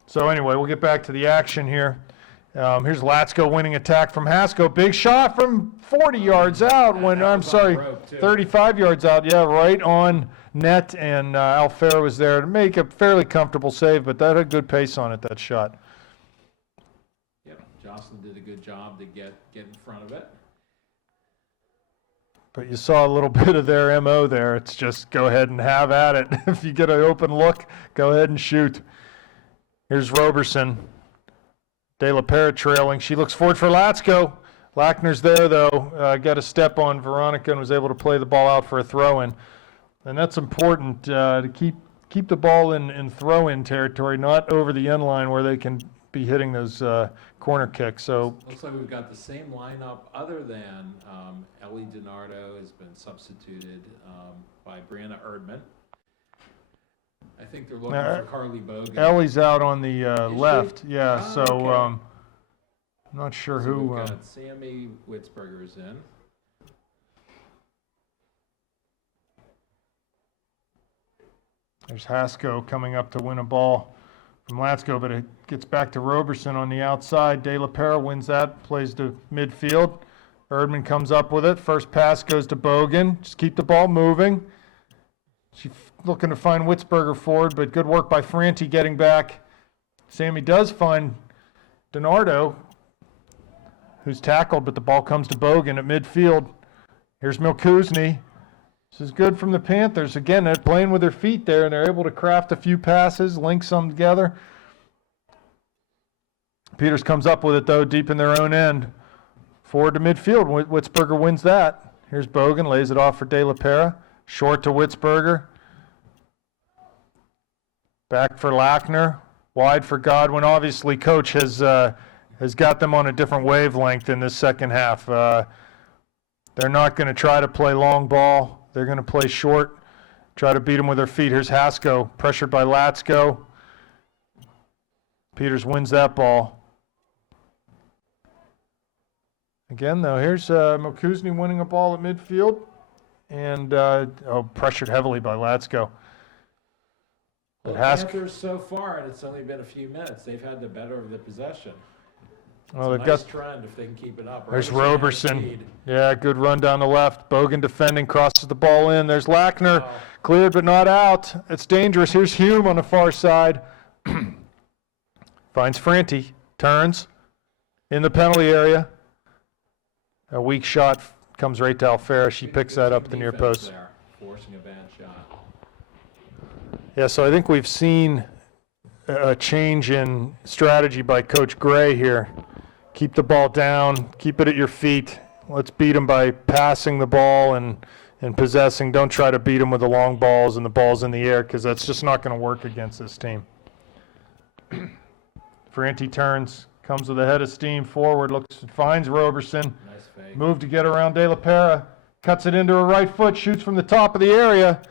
So anyway, we'll get back to the action here. Here's Latsko winning attack from Hasko. Big shot from 40 yards out. 35 yards out. Yeah, right on net, and Alfera was there to make a fairly comfortable save, but that had good pace on it, that shot. Yep, Jocelyn did a good job to get in front of it. But you saw a little bit of their MO there. It's just go ahead and have at it. If you get an open look, go ahead and shoot. Here's Roberson. De La Pera trailing. She looks forward for Latsko. Lackner's there, though. Got a step on Veronica and was able to play the ball out for a throw-in. And that's important to keep the ball in throw-in territory, not over the end line where they can be hitting those corner kicks. So looks like we've got the same lineup other than Ellie DiNardo has been substituted by Brianna Erdman. I think they're looking for Carly Bogan. Ellie's out on the left. She? Yeah, Oh, so okay. I'm not sure So who. we've got Sammy Witzberger's in. There's Hasko coming up to win a ball from Latsko, but it gets back to Roberson on the outside. De La Pera wins that, plays to midfield. Erdman comes up with it. First pass goes to Bogan. Just keep the ball moving. She's looking to find Witzberger forward, but good work by Franti getting back. Sammy does find DiNardo, who's tackled, but the ball comes to Bogan at midfield. Here's Milkuzni. This is good from the Panthers. Again, they're playing with their feet there, and they're able to craft a few passes, link some together. Peters comes up with it, though, deep in their own end. Forward to midfield. Witzberger wins that. Here's Bogan, lays it off for De La Pera. Short to Witzberger. Back for Lackner. Wide for Godwin. Obviously, Coach has got them on a different wavelength in this second half. They're not going to try to play long ball. They're going to play short, try to beat them with their feet. Here's Hasko, pressured by Latsko. Peters wins that ball. Again, though, here's Milkuzni winning a ball at midfield. And pressured heavily by Latsko. Well, the Panthers so far, and it's only been a few minutes, they've had the better of the possession. Well, it's a nice trend if they can keep it up. There's Roberson. Yeah, good run down the left. Bogan defending, crosses the ball in. There's Lackner. Wow. Cleared but not out. It's dangerous. Here's Hume on the far side. Finds Franti. Turns. In the penalty area. A weak shot comes right to Alfera. She picks that up at the near post. There, forcing a bad shot. Yeah, so I think we've seen a change in strategy by Coach Gray here. Keep the ball down, keep it at your feet. Let's beat them by passing the ball and possessing. Don't try to beat them with the long balls and the balls in the air, because that's just not going to work against this team. Franti turns, comes with a head of steam forward, finds Roberson. Nice fake. Move to get around De La Pera. Cuts it into her right foot, shoots from the top of the area.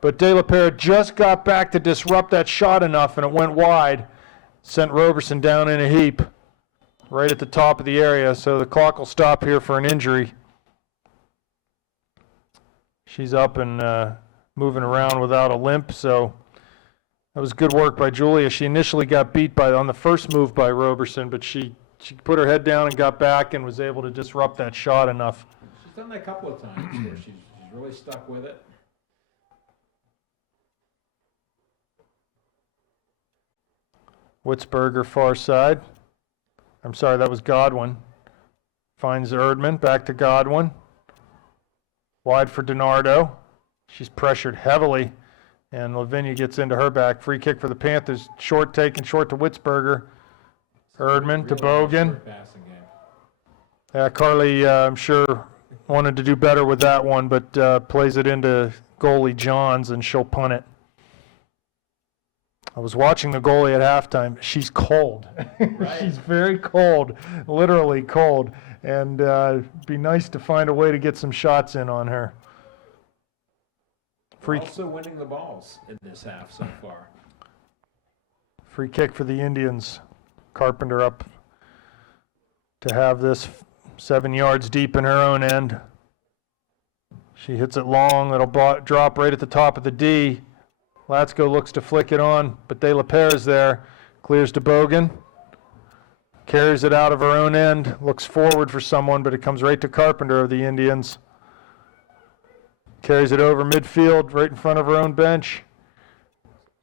But De La Pera just got back to disrupt that shot enough, and it went wide. Sent Roberson down in a heap right at the top of the area, so the clock will stop here for an injury. She's up and moving around without a limp, so that was good work by Julia. She initially got beat on the first move by Roberson, but she put her head down and got back and was able to disrupt that shot enough. She's done that a couple of times where she's really stuck with it. Witzberger far side. I'm sorry, that was Godwin. Finds Erdman, back to Godwin. Wide for DiNardo. She's pressured heavily And Lavinia gets into her back. Free kick for the Panthers. Short taken, short to Witzberger. Erdman to Bogan. Yeah, Carly, I'm sure, wanted to do better with that one, but plays it into goalie Johns, and she'll punt it. I was watching the goalie at halftime. She's cold. Right. She's very cold, literally cold. And it'd be nice to find a way to get some shots in on her. We're also winning the balls in this half so far. Free kick for the Indians. Carpenter up to have this 7 yards deep in her own end. She hits it long. It'll drop right at the top of the D. Latsko looks to flick it on, but De La Pere's there. Clears to Bogan. Carries it out of her own end. Looks forward for someone, but it comes right to Carpenter of the Indians. Carries it over midfield, right in front of her own bench.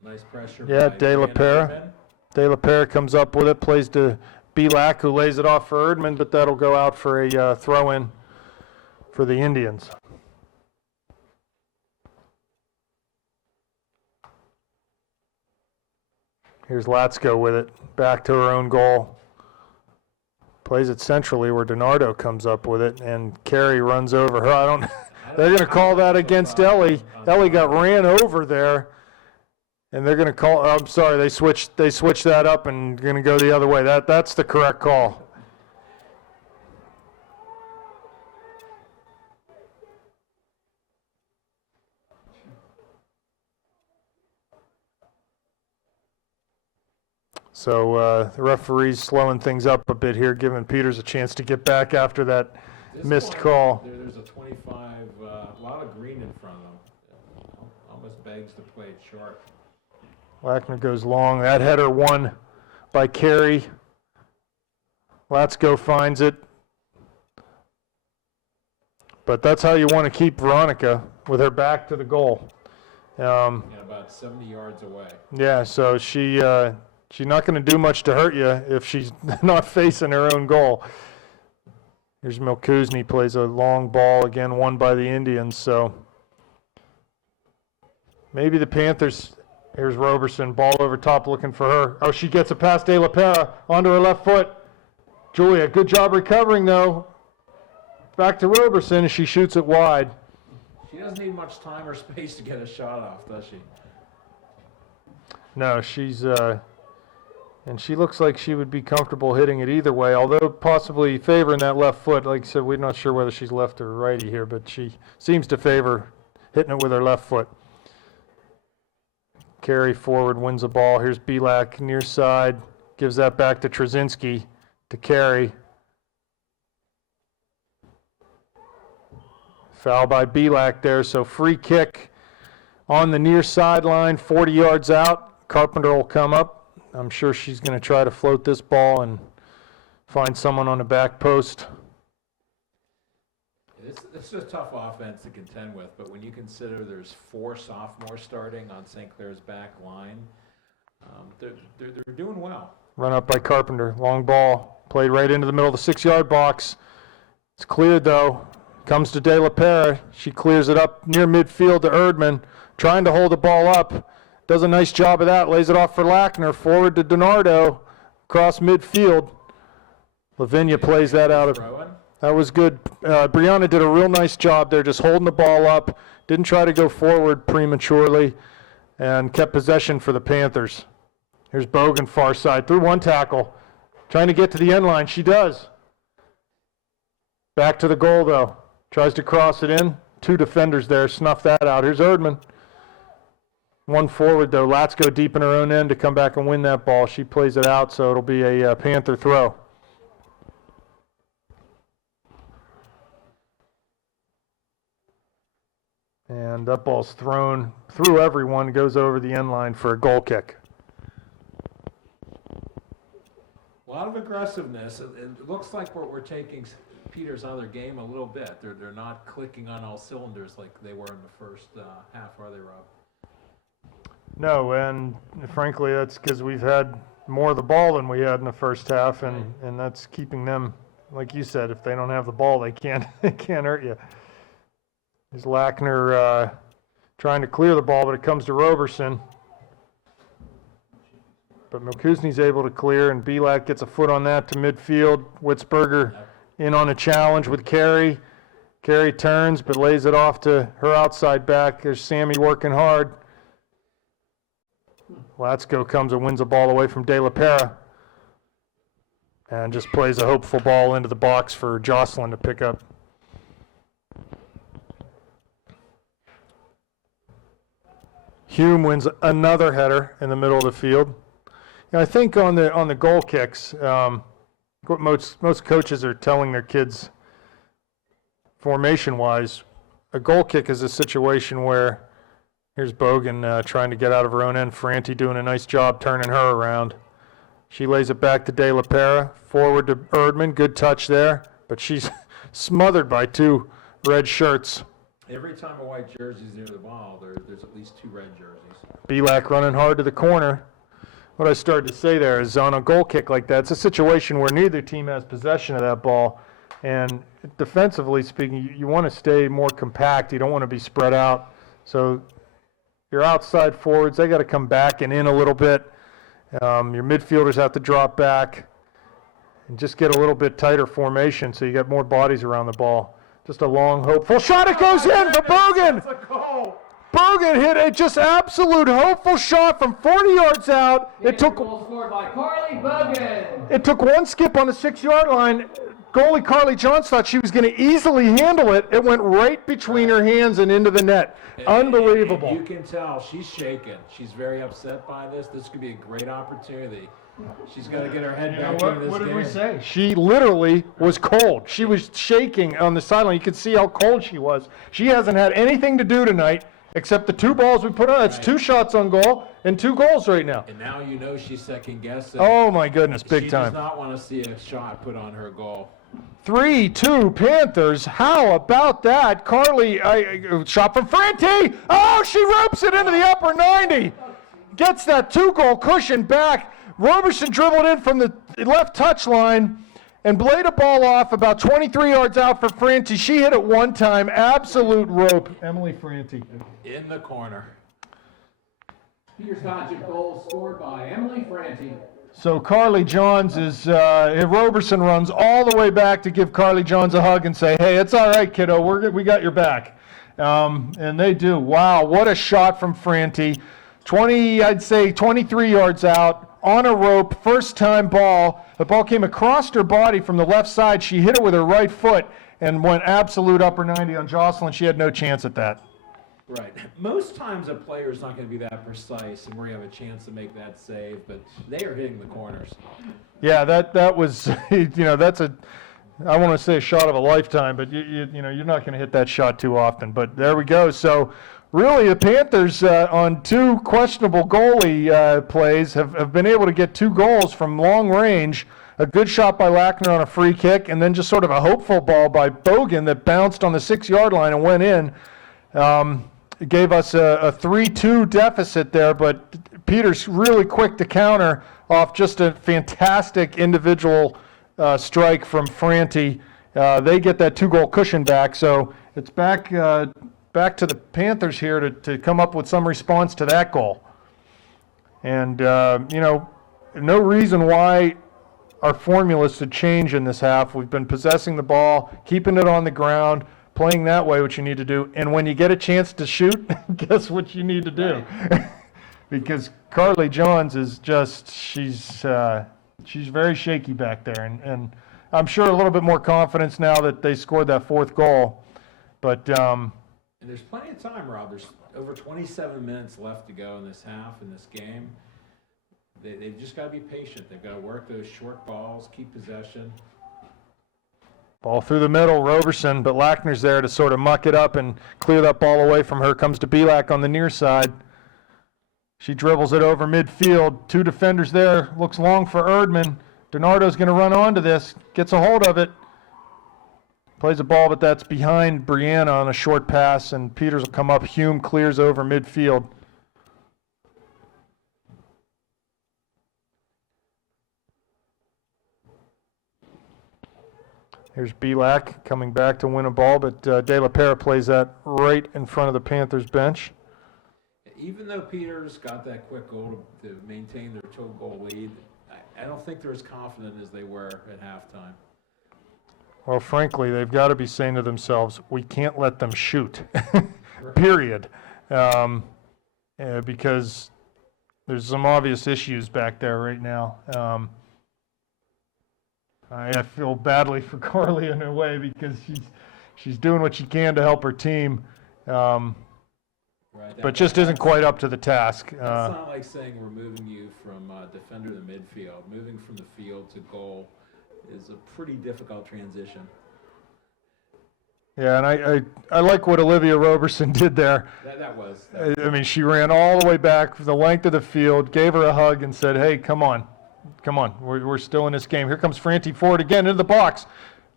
Nice pressure. Yeah, by De La Brianna Pere. Erdman. De La Pere comes up with it, plays to Belak, who lays it off for Erdman, but that'll go out for a throw-in for the Indians. Here's Latsko with it, back to her own goal. Plays it centrally where DiNardo comes up with it, and Carey runs over her. They're going to call that against Ellie. Ellie got ran over there, and they're going to call. I'm sorry, they switched that up and going to go the other way. That's the correct call. So the referee's slowing things up a bit here, giving Peters a chance to get back after that missed call. There's a 25, a lot of green in front of them. Almost begs to play it short. Lackner goes long. That header won by Carey. Latsko finds it. But that's how you want to keep Veronica, with her back to the goal. And about 70 yards away. Yeah, so she's not going to do much to hurt you if she's not facing her own goal. Here's Milkuzny, plays a long ball, again won by the Indians, so maybe the Panthers. Here's Roberson, ball over top looking for her. Oh, she gets it past De La Pera onto her left foot. Julia, good job recovering though. Back to Roberson, and she shoots it wide. She doesn't need much time or space to get a shot off, does she? No, she's and she looks like she would be comfortable hitting it either way, although possibly favoring that left foot. Like I said, we're not sure whether she's left or righty here, but she seems to favor hitting it with her left foot. Carey forward, wins the ball. Here's Belak near side, gives that back to Trzynski, to Carey. Foul by Belak there, so free kick on the near sideline, 40 yards out. Carpenter will come up. I'm sure she's going to try to float this ball and find someone on the back post. It's a tough offense to contend with, but when you consider there's 4 sophomores starting on St. Clair's back line, they're doing well. Run up by Carpenter. Long ball. Played right into the middle of the 6-yard box. It's cleared, though. Comes to De La Pere. She clears it up near midfield to Erdman. Trying to hold the ball up. Does a nice job of that. Lays it off for Lackner. Forward to DiNardo. Across midfield. Lavinia plays that out of. That was good. Brianna did a real nice job there, just holding the ball up. Didn't try to go forward prematurely, and kept possession for the Panthers. Here's Bogan, far side, through one tackle. Trying to get to the end line. She does. Back to the goal, though. Tries to cross it in. 2 defenders there. Snuff that out. Here's Erdman. 1 forward, though. Latsko deep in her own end to come back and win that ball. She plays it out, so it'll be a Panther throw. And that ball's thrown through everyone, goes over the end line for a goal kick. A lot of aggressiveness. It looks like we're taking Peters out of their game a little bit. They're not clicking on all cylinders like they were in the first half, are they, Rob? No, and frankly, that's because we've had more of the ball than we had in the first half, and that's keeping them, like you said, if they don't have the ball, they can't hurt you. As Lackner trying to clear the ball, but it comes to Roberson. But Milkuzny's able to clear, and Belak gets a foot on that to midfield. Witzberger in on a challenge with Carey. Carey turns, but lays it off to her outside back. There's Sammy working hard. Latsko comes and wins the ball away from De La Pera. And just plays a hopeful ball into the box for Jocelyn to pick up. Hume wins another header in the middle of the field. I think on the goal kicks, what most coaches are telling their kids, formation-wise, a goal kick is a situation where here's Bogan trying to get out of her own end. Franti doing a nice job turning her around. She lays it back to De La Pera, forward to Erdman. Good touch there, but she's smothered by two red shirts. Every time a white jersey's near the ball, there's at least two red jerseys. Belak running hard to the corner. What I started to say there is on a goal kick like that, it's a situation where neither team has possession of that ball. And defensively speaking, you want to stay more compact. You don't want to be spread out. So your outside forwards, they got to come back and in a little bit. Your midfielders have to drop back and just get a little bit tighter formation so you get more bodies around the ball. Just a long, hopeful shot. It goes in for Bogan. Bogan hit a just absolute hopeful shot from 40 yards out. It took Goal scored by Carly Bogan. It took one skip on the 6-yard line. Goalie Carly Johns thought she was going to easily handle it. It went right between her hands and into the net. Unbelievable. And you can tell she's shaken. She's very upset by this. This could be a great opportunity. She's got to get her head back into this What did game. we say? She literally was cold. She was shaking on the sideline. You could see how cold she was. She hasn't had anything to do tonight except the two balls we put on. It's 2 shots on goal and 2 goals right now. And now you know she's second guessing. Oh my goodness, big She time. does not want to see a shot put on her goal. 3-2 Panthers. How about that? Carly, shot from Franti. Oh, she ropes it into the upper 90. Gets that 2-goal cushion back. Roberson dribbled in from the left touch line and played a ball off about 23 yards out for Franti. She hit it one time. Absolute rope. Emily Franti. In the corner. Peters Township goal scored by Emily Franti. So Carly Johns is, Roberson runs all the way back to give Carly Johns a hug and say, hey, it's all right, kiddo. We got your back. And they do. Wow, what a shot from Franti. 23 yards out. On a rope, first time ball. The ball came across her body from the left side. She hit it with her right foot and went absolute upper 90 on Jocelyn. She had no chance at that. Right. Most times a player's not going to be that precise and where you have a chance to make that save, but they are hitting the corners. Yeah, that was, that's I want to say a shot of a lifetime, but you're not going to hit that shot too often. But there we go. So really, the Panthers on 2 questionable goalie plays have been able to get 2 goals from long range. A good shot by Lackner on a free kick, and then just sort of a hopeful ball by Bogan that bounced on the 6-yard line and went in. It gave us a 3-2 deficit there, but Peters really quick to counter off just a fantastic individual strike from Franti. They get that 2-goal cushion back, so it's back to the Panthers here to come up with some response to that goal. And, no reason why our formula should change in this half. We've been possessing the ball, keeping it on the ground, playing that way, what you need to do. And when you get a chance to shoot, guess what you need to do? Because Carly Johns is just, she's very shaky back there. And I'm sure a little bit more confidence now that they scored that 4th goal. But And there's plenty of time, Rob. There's over 27 minutes left to go in this half, in this game. They've just got to be patient. They've got to work those short balls, keep possession. ball through the middle, Roberson, but Lackner's there to sort of muck it up and clear that ball away from her. Comes to Belak on the near side. She dribbles it over midfield. 2 defenders there. Looks long for Erdman. Donardo's going to run onto this. Gets a hold of it. Plays a ball, but that's behind Brianna on a short pass, and Peters will come up. Hume clears over midfield. Here's Belak coming back to win a ball, but De La Pera plays that right in front of the Panthers bench. even though Peters got that quick goal to maintain their 2-goal lead, I don't think they're as confident as they were at halftime. Well, frankly, they've got to be saying to themselves, we can't let them shoot, period. Because there's some obvious issues back there right now. I feel badly for Carly in a way because she's doing what she can to help her team, but just isn't quite up to the task. It's not like saying we're moving you from defender to midfield. Moving from the field to goal is a pretty difficult transition. Yeah, and I like what Olivia Roberson did there. I mean, she ran all the way back the length of the field, gave her a hug, and said, hey, come on, we're still in this game. Here comes Franti forward again into the box.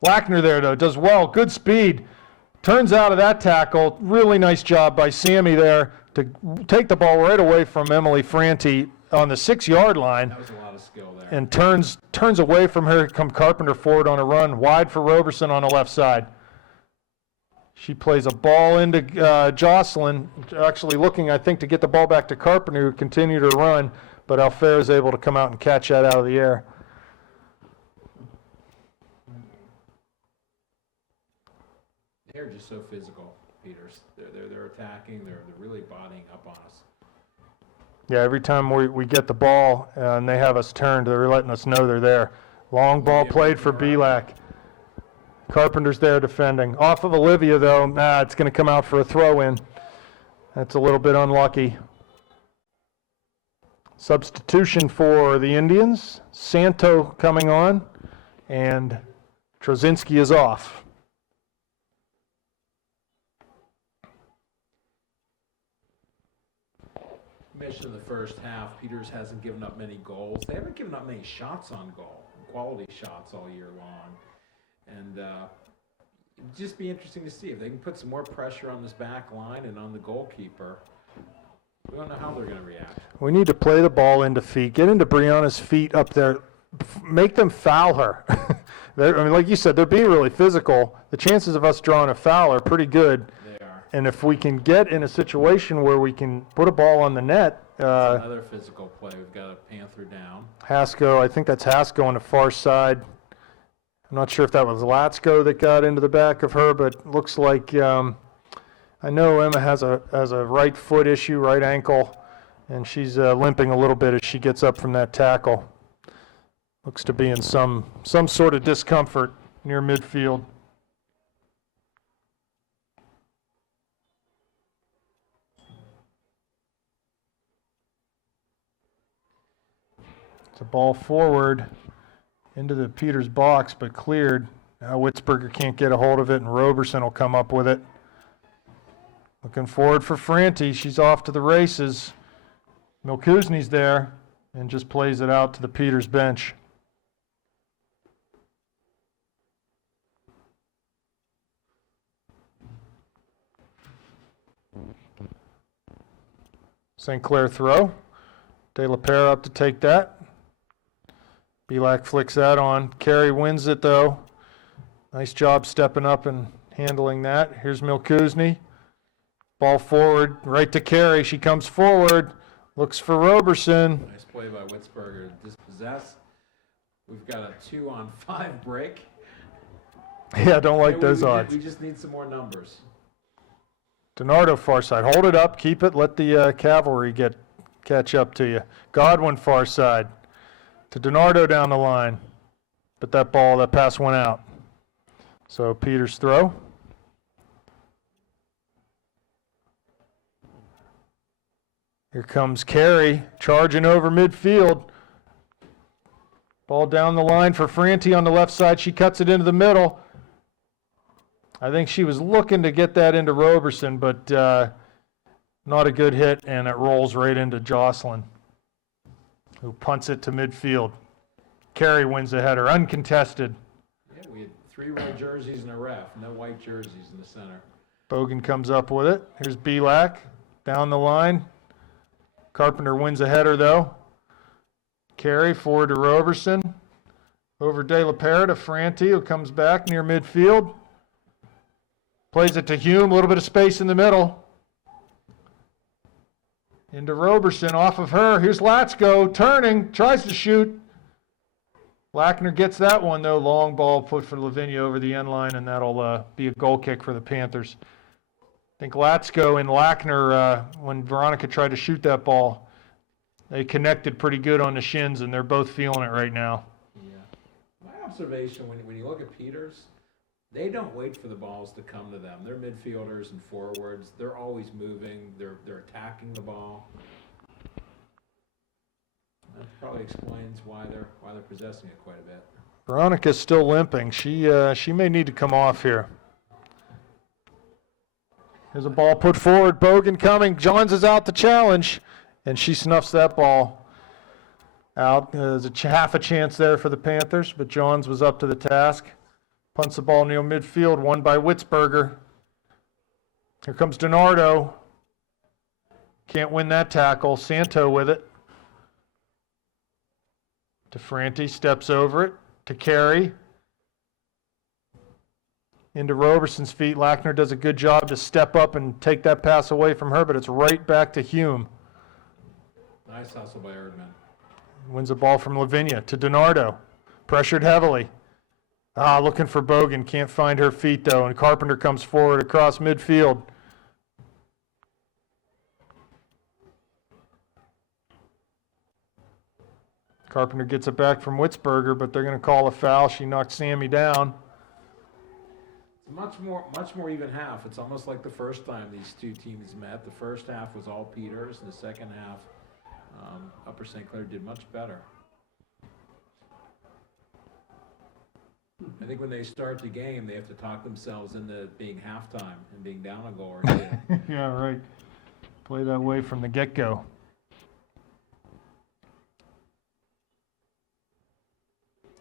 Lackner there, though, does well, good speed. Turns out of that tackle, really nice job by Sammy there to take the ball right away from Emily Franti on the 6-yard line. That was a lot of skill there. And turns away from her, come Carpenter forward on a run, wide for Roberson on the left side. She plays a ball into Jocelyn, actually looking, I think, to get the ball back to Carpenter, who continued her run, but Alfair is able to come out and catch that out of the air. They're just so physical, Peters. They're attacking. They're really bodying up on us. Yeah, every time we get the ball and they have us turned, they're letting us know they're there. Long ball played for Belak. Carpenter's there defending. Off of Olivia, though, it's going to come out for a throw-in. That's a little bit unlucky. Substitution for the Indians. Santo coming on, and Trozinski is off. Mission of the first half, Peters hasn't given up many goals. They haven't given up many shots on goal, quality shots all year long. And it'd just be interesting to see if they can put some more pressure on this back line and on the goalkeeper. We don't know how they're going to react. We need to play the ball into feet, get into Brianna's feet up there, make them foul her. I mean, like you said, they're being really physical. The chances of us drawing a foul are pretty good. They are. And if we can get in a situation where we can put a ball on the net. Another physical play. We've got a Panther down. Haskell, I think that's Haskell on the far side. I'm not sure if that was Latsko that got into the back of her, but looks like I know Emma has a right foot issue, right ankle, and she's limping a little bit as she gets up from that tackle. Looks to be in some sort of discomfort near midfield. It's a ball forward into the Peters box, but cleared. Now Witzberger can't get a hold of it, and Roberson will come up with it. Looking forward for Franti. She's off to the races. Milkuzny's there and just plays it out to the Peters bench. St. Clair throw. De La Pere up to take that. Belak flicks that on. Carey wins it, though. Nice job stepping up and handling that. Here's Milkuzny. Ball forward, right to Carey. She comes forward, looks for Roberson. Nice play by Witzberger. Dispossess. We've got a 2-on-5 break. Yeah, I don't like those odds. We just need some more numbers. DiNardo far side. Hold it up, keep it, let the cavalry catch up to you. Godwin far side. To DiNardo down the line. But that pass went out. So Peters throw. Here comes Carey charging over midfield. Ball down the line for Franti on the left side. She cuts it into the middle. I think she was looking to get that into Roberson, but not a good hit, and it rolls right into Jocelyn, who punts it to midfield. Carey wins the header, uncontested. Yeah, we had 3 red jerseys and a ref, no white jerseys in the center. Bogan comes up with it. Here's Belak down the line. Carpenter wins a header, though. Carey forward to Roberson. Over De La Pere to Franti, who comes back near midfield. Plays it to Hume, a little bit of space in the middle. Into Roberson, off of her. Here's Latsko, turning, tries to shoot. Lackner gets that one, though. Long ball put for Lavinia over the end line, and that'll be a goal kick for the Panthers. I think Latsko and Lackner, when Veronica tried to shoot that ball, they connected pretty good on the shins, and they're both feeling it right now. Yeah. My observation, when you look at Peters, they don't wait for the balls to come to them. They're midfielders and forwards. They're always moving. They're attacking the ball. That probably explains why they're possessing it quite a bit. Veronica's still limping. She may need to come off here. There's a ball put forward. Bogan coming. Johns is out to challenge, and she snuffs that ball out. There's half a chance there for the Panthers, but Johns was up to the task. Punts the ball near midfield, won by Witzberger. Here comes DiNardo. Can't win that tackle. Santo with it. DeFranti steps over it to Carey. Into Roberson's feet. Lackner does a good job to step up and take that pass away from her, but it's right back to Hume. Nice hustle by Erdman. Wins the ball from Lavinia to DiNardo. Pressured heavily. Looking for Bogan. Can't find her feet, though, and Carpenter comes forward across midfield. Carpenter gets it back from Witzberger, but they're going to call a foul. She knocked Sammy down. It's much more even half. It's almost like the first time these two teams met. The first half was all Peters, and the second half, Upper St. Clair did much better. I think when they start the game, they have to talk themselves into being halftime and being down a goal or two. Yeah, right. Play that way from the get-go.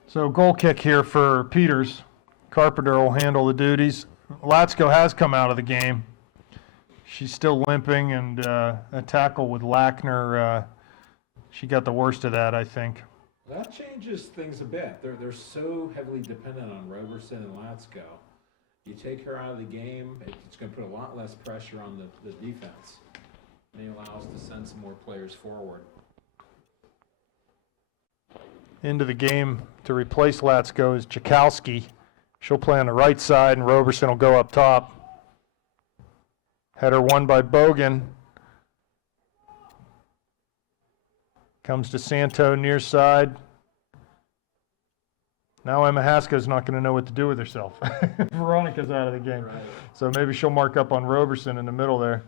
So goal kick here for Peters. Carpenter will handle the duties. Latsko has come out of the game. She's still limping, and a tackle with Lackner, she got the worst of that, I think. That changes things a bit. They're so heavily dependent on Roberson and Latsko. You take her out of the game, it's going to put a lot less pressure on the defense. May allow us to send some more players forward. Into the game to replace Latsko is Chakowski. She'll play on the right side, and Roberson will go up top. Header won by Bogan. Comes to Santo near side. Now Emma Haska's not going to know what to do with herself. Veronica's out of the game. Right. So maybe she'll mark up on Roberson in the middle there.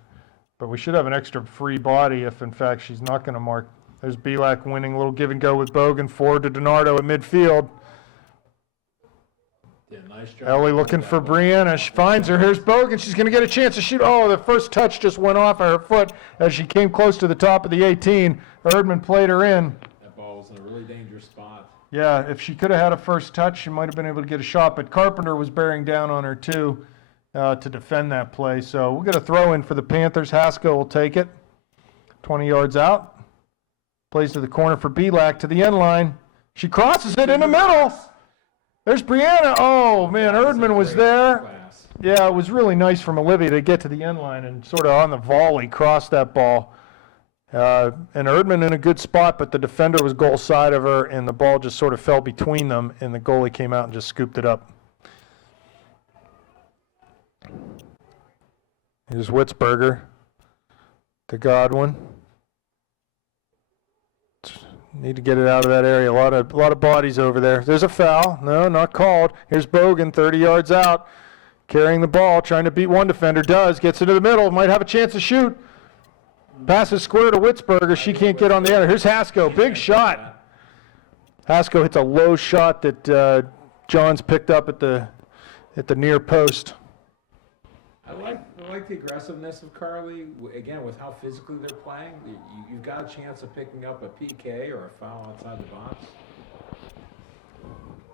But we should have an extra free body if, in fact, she's not going to mark. There's Belak winning a little give and go with Bogan. Forward to DiNardo at midfield. Yeah, nice job. Ellie looking for Brianna. She finds her. Here's Bogan. She's going to get a chance to shoot. Oh, the first touch just went off of her foot as she came close to the top of the 18. Erdman played her in. That ball was in a really dangerous spot. Yeah, if she could have had a first touch, she might have been able to get a shot. But Carpenter was bearing down on her, too, to defend that play. So we'll get a throw in for the Panthers. Haskell will take it. 20 yards out. Plays to the corner for Belak to the end line. She crosses it in the middle. There's Brianna. Oh, man, Erdman was there. Class. Yeah, it was really nice from Olivia to get to the end line and sort of on the volley cross that ball. And Erdman in a good spot, but the defender was goal side of her, and the ball just sort of fell between them, and the goalie came out and just scooped it up. Here's Witzberger to Godwin. Need to get it out of that area. A lot of bodies over there. There's a foul. No, not called. Here's Bogan, 30 yards out, carrying the ball, trying to beat one defender. Does. Gets into the middle. Might have a chance to shoot. Passes square to Witzberger. She can't get on the other. Here's Haskell. Big shot. Haskell hits a low shot that Johns picked up at the near post. I like the aggressiveness of Carly. Again, with how physically they're playing, you've got a chance of picking up a PK or a foul outside the box.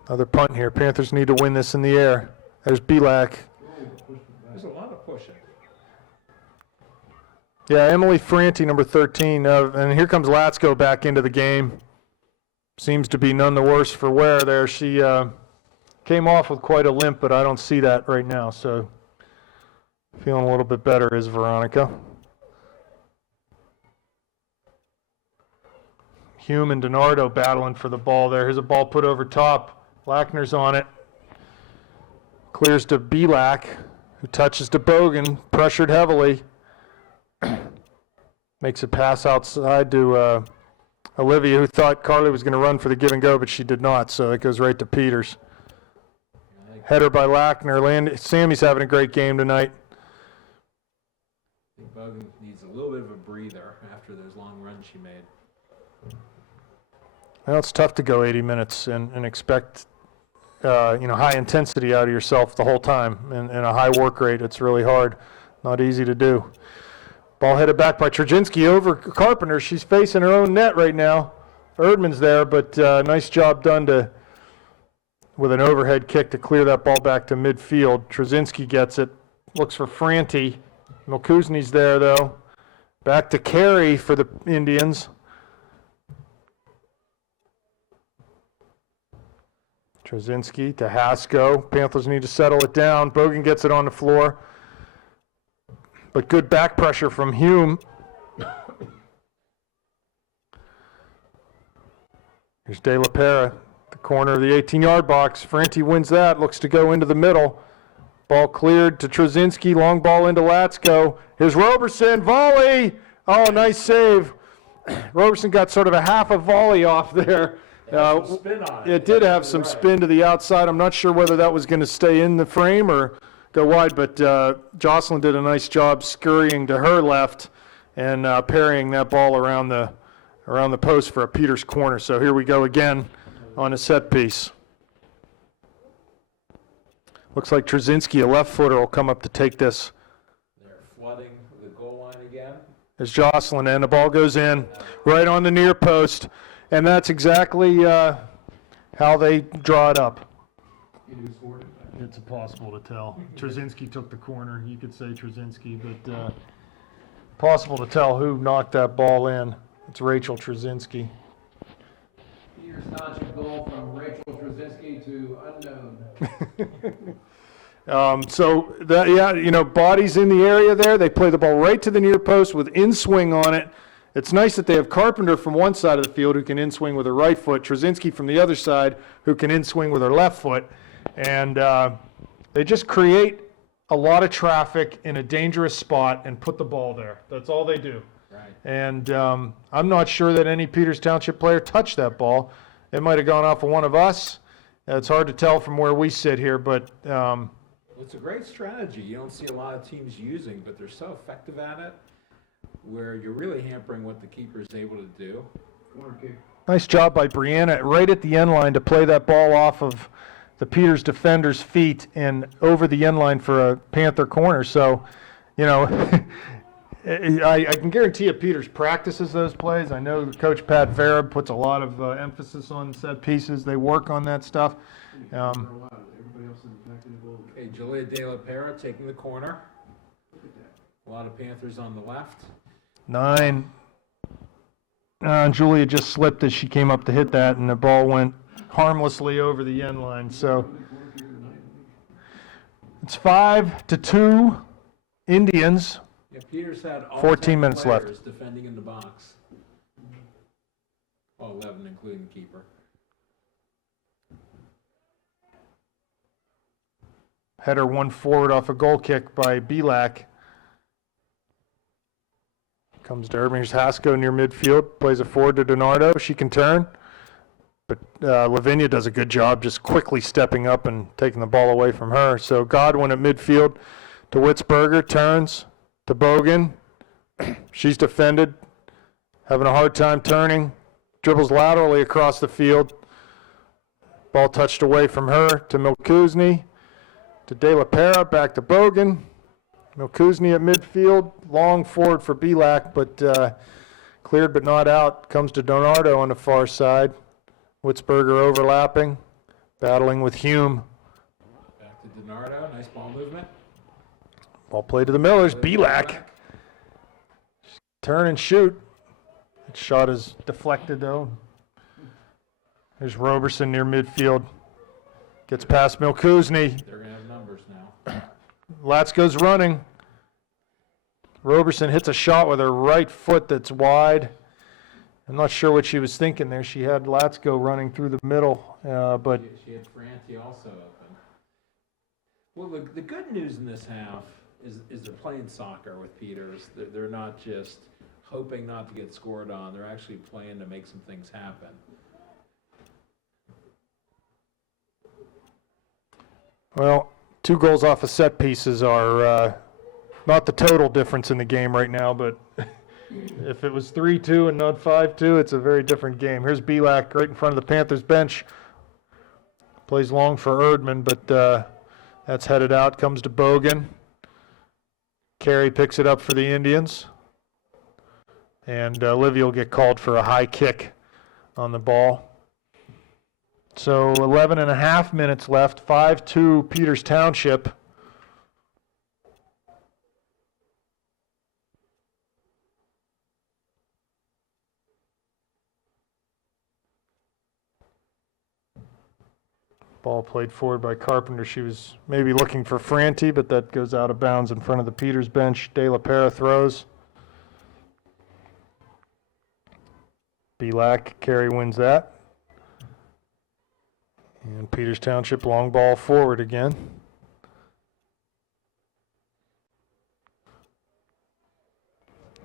Another punt here. Panthers need to win this in the air. There's Belak. There's a lot of pushing. Yeah, Emily Franti, number 13. And here comes Latsko back into the game. Seems to be none the worse for wear there. She came off with quite a limp, but I don't see that right now. So feeling a little bit better is Veronica. Hume and DiNardo battling for the ball there. Here's a ball put over top. Lackner's on it. Clears to Belak, who touches to Bogan, pressured heavily. Makes a pass outside to Olivia, who thought Carly was going to run for the give and go, but she did not, so it goes right to Peters. Header by Lackner. Sammy's having a great game tonight. I think Bogan needs a little bit of a breather after those long runs she made. Well, it's tough to go 80 minutes and expect high intensity out of yourself the whole time and a high work rate. It's really hard. Not easy to do. Ball headed back by Trzynski over Carpenter. She's facing her own net right now. Erdman's there, but nice job done with an overhead kick to clear that ball back to midfield. Trzynski gets it. Looks for Franti. Milkuzny's there, though. Back to Carey for the Indians. Trzynski to Hasko. Panthers need to settle it down. Bogan gets it on the floor. But good back pressure from Hume. Here's De La Pera, the corner of the 18-yard box. Franti wins that, looks to go into the middle. Ball cleared to Trzynski, long ball into Latsko. Here's Roberson, volley! Oh, nice save. Roberson got sort of a half a volley off there. Spin on it. It did have some spin to the outside. I'm not sure whether that was going to stay in the frame or go wide, but Jocelyn did a nice job scurrying to her left and parrying that ball around the post for a Peters corner. So here we go again on a set piece. Looks like Trzynski, a left footer, will come up to take this. They're flooding the goal line again. There's Jocelyn, and the ball goes in right on the near post, and that's exactly how they draw it up. It's impossible to tell. Trzynski took the corner. You could say Trzynski, but possible to tell who knocked that ball in. It's Rachel Trzynski. Peters Township goal from Rachel Trzynski to unknown. So that bodies in the area there. They play the ball right to the near post with in swing on it. It's nice that they have Carpenter from one side of the field who can in swing with her right foot, Trzynski from the other side who can in swing with her left foot. And they just create a lot of traffic in a dangerous spot and put the ball there. That's all they do. Right. And I'm not sure that any Peters Township player touched that ball. It might have gone off of one of us. It's hard to tell from where we sit here, but It's a great strategy. You don't see a lot of teams using, but they're so effective at it where you're really hampering what the keeper is able to do. Corner kick. nice job by Brianna right at the end line to play that ball off of the Peters defender's feet and over the end line for a Panther corner. So, I can guarantee you Peters practices those plays. I know Coach Pat Vereb puts a lot of emphasis on set pieces. They work on that stuff. Okay, Julia De La Pera taking the corner. A lot of Panthers on the left. 9. Julia just slipped as she came up to hit that, and the ball went harmlessly over the end line. So it's 5-2 Indians. Yeah, Peters had all 14 10 minutes left. players defending in the box. Well, 11 including the keeper. Header one forward off a goal kick by Belak. Comes to Urban. Here's Hasko near midfield. Plays it forward to DiNardo. She can turn. But Lavinia does a good job just quickly stepping up and taking the ball away from her. So Godwin at midfield to Witzberger. Turns to Bogan. She's defended. Having a hard time turning. Dribbles laterally across the field. Ball touched away from her to Milkuzny. To De La Pera, back to Bogan. Milkuzny at midfield, long forward for Belak, but cleared but not out. Comes to DiNardo on the far side. Witzberger overlapping, battling with Hume. Back to DiNardo, nice ball movement. Ball played to the Millers. Belak. Turn and shoot. That shot is deflected though. There's Roberson near midfield. Gets past Milkuzny. They're going to have numbers now. Latsko's running. Roberson hits a shot with her right foot that's wide. I'm not sure what she was thinking there. She had Latsko running through the middle, but She had Franti also open. Well, the good news in this half is they're playing soccer with Peters. They're not just hoping not to get scored on. They're actually playing to make some things happen. well, 2 goals off of set pieces are not the total difference in the game right now, but if it was 3-2 and not 5-2, it's a very different game. Here's Belak right in front of the Panthers bench. Plays long for Erdman, but that's headed out. Comes to Bogan. Carey picks it up for the Indians. And Olivia will get called for a high kick on the ball. So 11 and a half minutes left. 5-2 Peters Township. Ball played forward by Carpenter. She was maybe looking for Franti, but that goes out of bounds in front of the Peters bench. De La Pera throws. Belak, Carey wins that. And Peters Township, long ball forward again.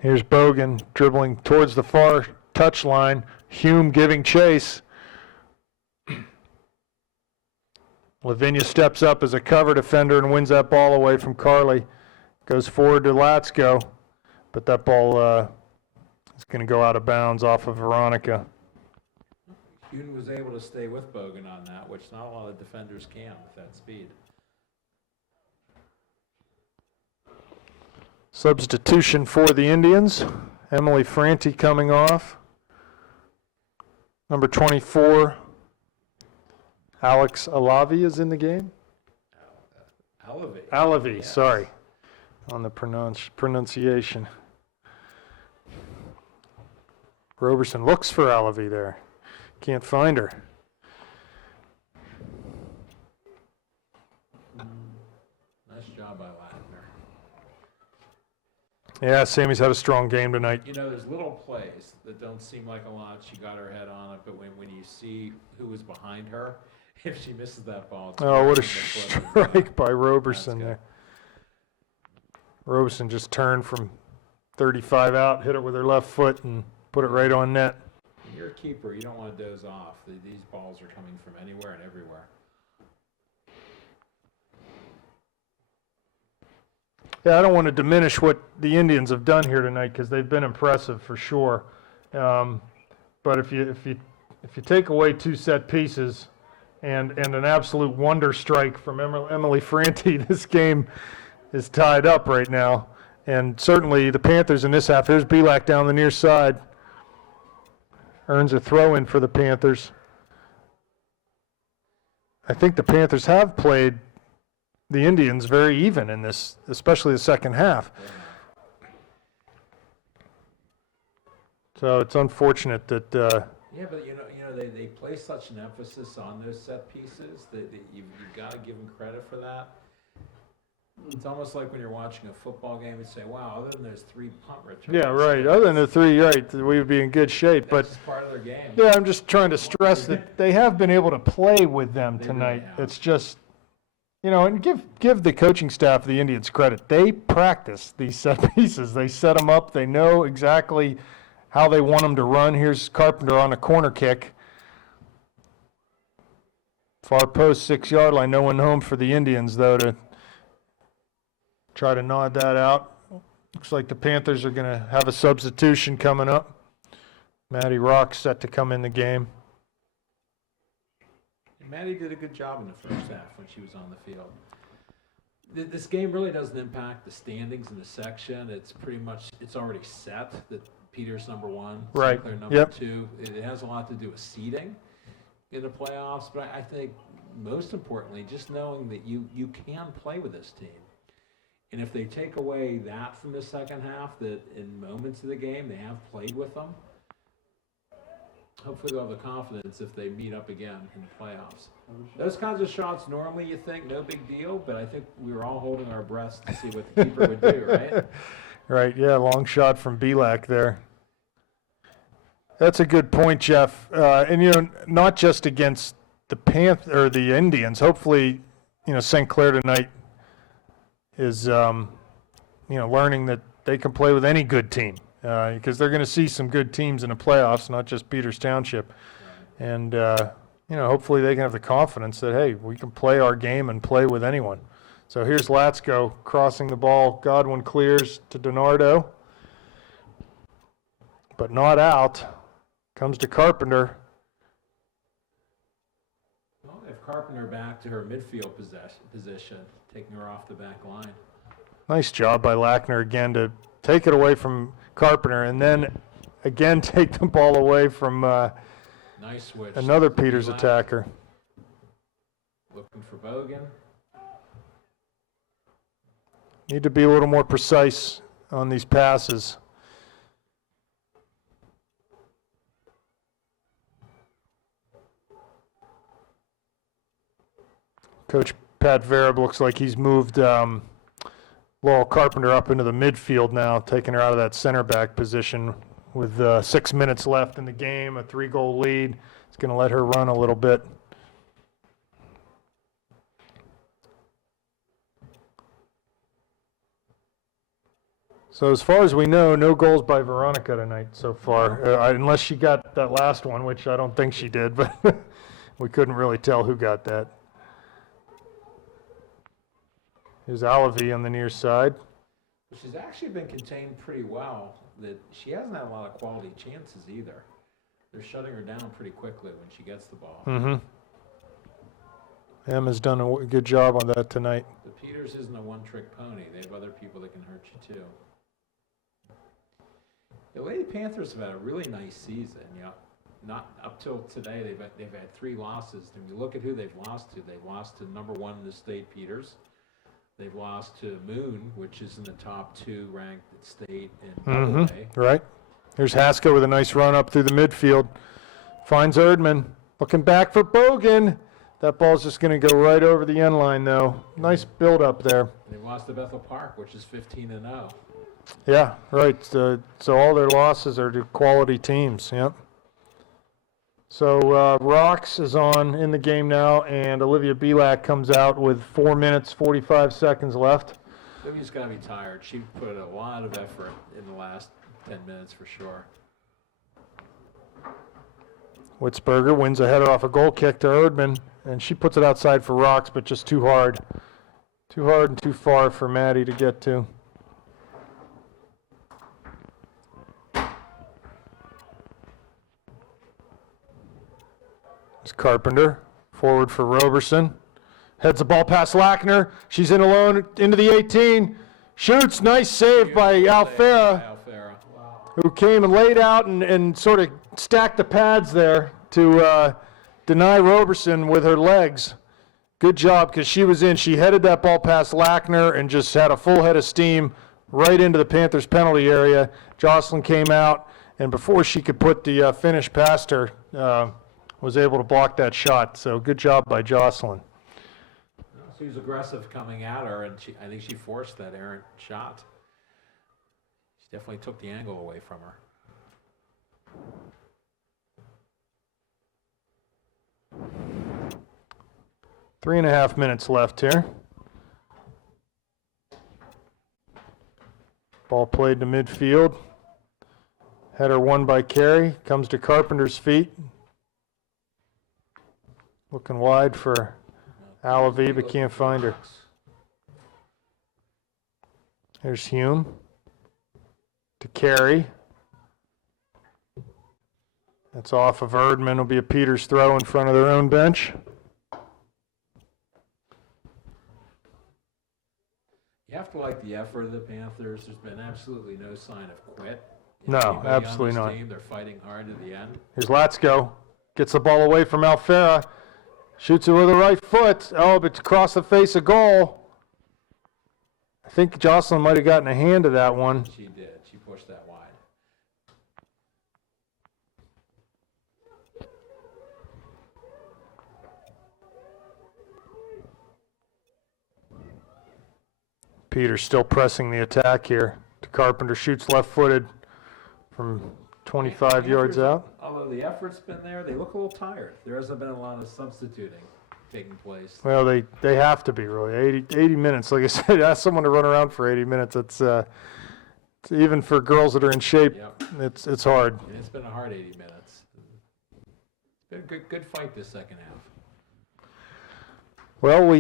Here's Bogan dribbling towards the far touch line. Hume giving chase. Lavinia steps up as a cover defender and wins that ball away from Carly. Goes forward to Latsko, but that ball is going to go out of bounds off of Veronica. Hume was able to stay with Bogan on that, which not a lot of defenders can with that speed. Substitution for the Indians. Emily Franti coming off. Number 24, Alex Alavi is in the game. Alavi, yes. Sorry on the pronunciation. Roberson looks for Alavi there. Can't find her. Nice job by Latner. Yeah, Sammy's had a strong game tonight. You know, there's little plays that don't seem like a lot. She got her head on it, but when you see who was behind her, if she misses that ball, it's what a strike by Roberson there. Roberson just turned from 35 out, hit it with her left foot, and put it right on net. When you're a keeper, you don't want to doze off. These balls are coming from anywhere and everywhere. Yeah, I don't want to diminish what the Indians have done here tonight because they've been impressive for sure. But if you take away 2 set pieces and an absolute wonder strike from Emily Franti, this game is tied up right now. And certainly the Panthers in this half. There's Belak down the near side. Earns a throw in for the Panthers. I think the Panthers have played the Indians very even in this, especially the second half. So it's unfortunate that. Yeah, but you know, they place such an emphasis on those set pieces that you've got to give them credit for that. It's almost like when you're watching a football game and say, "Wow, other than those 3 punt returns." Yeah, right. Other than the 3, right, we would be in good shape. That's but part of their game. Yeah, I'm just trying to stress that they have been able to play with them tonight. Really It's just, and give the coaching staff of the Indians credit. They practice these set pieces. They set them up. They know exactly how they want them to run. Here's Carpenter on a corner kick. Far post, 6-yard line. No one home for the Indians, though, to try to nod that out. Looks like the Panthers are going to have a substitution coming up. Maddie Rock set to come in the game. Maddie did a good job in the first half when she was on the field. This game really doesn't impact the standings in the section. It's pretty much, it's already set that Peters number 1, right. Sinclair number 2. It has a lot to do with seeding in the playoffs, but I think most importantly, just knowing that you can play with this team. And if they take away that from the second half, that in moments of the game they have played with them, hopefully they'll have the confidence if they meet up again in the playoffs. Those kinds of shots normally you think no big deal, but I think we were all holding our breaths to see what the keeper would do, right? Right, yeah, long shot from Belak there. That's a good point, Jeff. And not just against the the Indians. Hopefully, St. Clair tonight is, learning that they can play with any good team because they're going to see some good teams in the playoffs, not just Peters Township. And, hopefully they can have the confidence that, hey, we can play our game and play with anyone. So here's Latsko crossing the ball. Godwin clears to DiNardo, but not out. Comes to Carpenter. Well, they have Carpenter back to her midfield position, taking her off the back line. Nice job by Lackner again to take it away from Carpenter and then again take the ball away from nice switch. Another Peters attacker. Looking for Bogan. Need to be a little more precise on these passes. Coach Pat Vereb looks like he's moved Laurel Carpenter up into the midfield now, taking her out of that center back position with 6 minutes left in the game, a 3-goal lead. It's going to let her run a little bit. So as far as we know, no goals by Veronica tonight so far, unless she got that last one, which I don't think she did, but we couldn't really tell who got that. Here's Alavi on the near side. She's actually been contained pretty well. That she hasn't had a lot of quality chances either. They're shutting her down pretty quickly when she gets the ball. Mm-hmm. Emma's done a good job on that tonight. The Peters isn't a one-trick pony. They have other people that can hurt you too. The Lady Panthers have had a really nice season. Not up till today. They've had 3 losses. And we look at who they've lost to. They've lost to number 1 in the state, Peters. They've lost to Moon, which is in the top 2 ranked at state in Double A. Right. Here's Haskell with a nice run up through the midfield. Finds Erdman. Looking back for Bogan. That ball's just going to go right over the end line, though. Nice build up there. They've lost to Bethel Park, which is 15-0. Yeah, right. So all their losses are to quality teams. Yep. So Rox is on in the game now, and Olivia Belak comes out with 4 minutes, 45 seconds left. Olivia's got to be tired. She put a lot of effort in the last 10 minutes for sure. Witzberger wins a header off a goal kick to Erdman, and she puts it outside for Rox, but just too hard. Too hard and too far for Maddie to get to. Carpenter, forward for Roberson. Heads the ball past Lackner. She's in alone into the 18. Shoots. Nice save by Alfera, who came and laid out and sort of stacked the pads there to deny Roberson with her legs. Good job because she was in. She headed that ball past Lackner and just had a full head of steam right into the Panthers penalty area. Jocelyn came out, and before she could put the finish past her, was able to block that shot. So good job by Jocelyn. She was aggressive coming at her, and I think she forced that errant shot. She definitely took the angle away from her. Three and a half minutes left here. Ball played to midfield. Header won by Carey. Comes to Carpenter's feet. Looking wide for Alavi, but can't find her. There's Hume to Carey. That's off of Erdman. It'll be a Peters throw in front of their own bench. You have to like the effort of the Panthers. There's been absolutely no sign of quit. No, Anybody absolutely on this not. team, they're fighting hard to the end. Here's Latsko. Gets the ball away from Alfera. Shoots it with the right foot. Oh, but across the face of goal. I think Jocelyn might have gotten a hand to that one. She did. She pushed that wide. Peters still pressing the attack here. Carpenter shoots left-footed from 25 yards out. Although the effort's been there, they look a little tired. There hasn't been a lot of substituting taking place. Well, they have to be, really. 80 minutes. Like I said, ask someone to run around for 80 minutes. It's even for girls that are in shape, Yep. it's hard. And it's been a hard 80 minutes. It's been a good fight this second half. Well,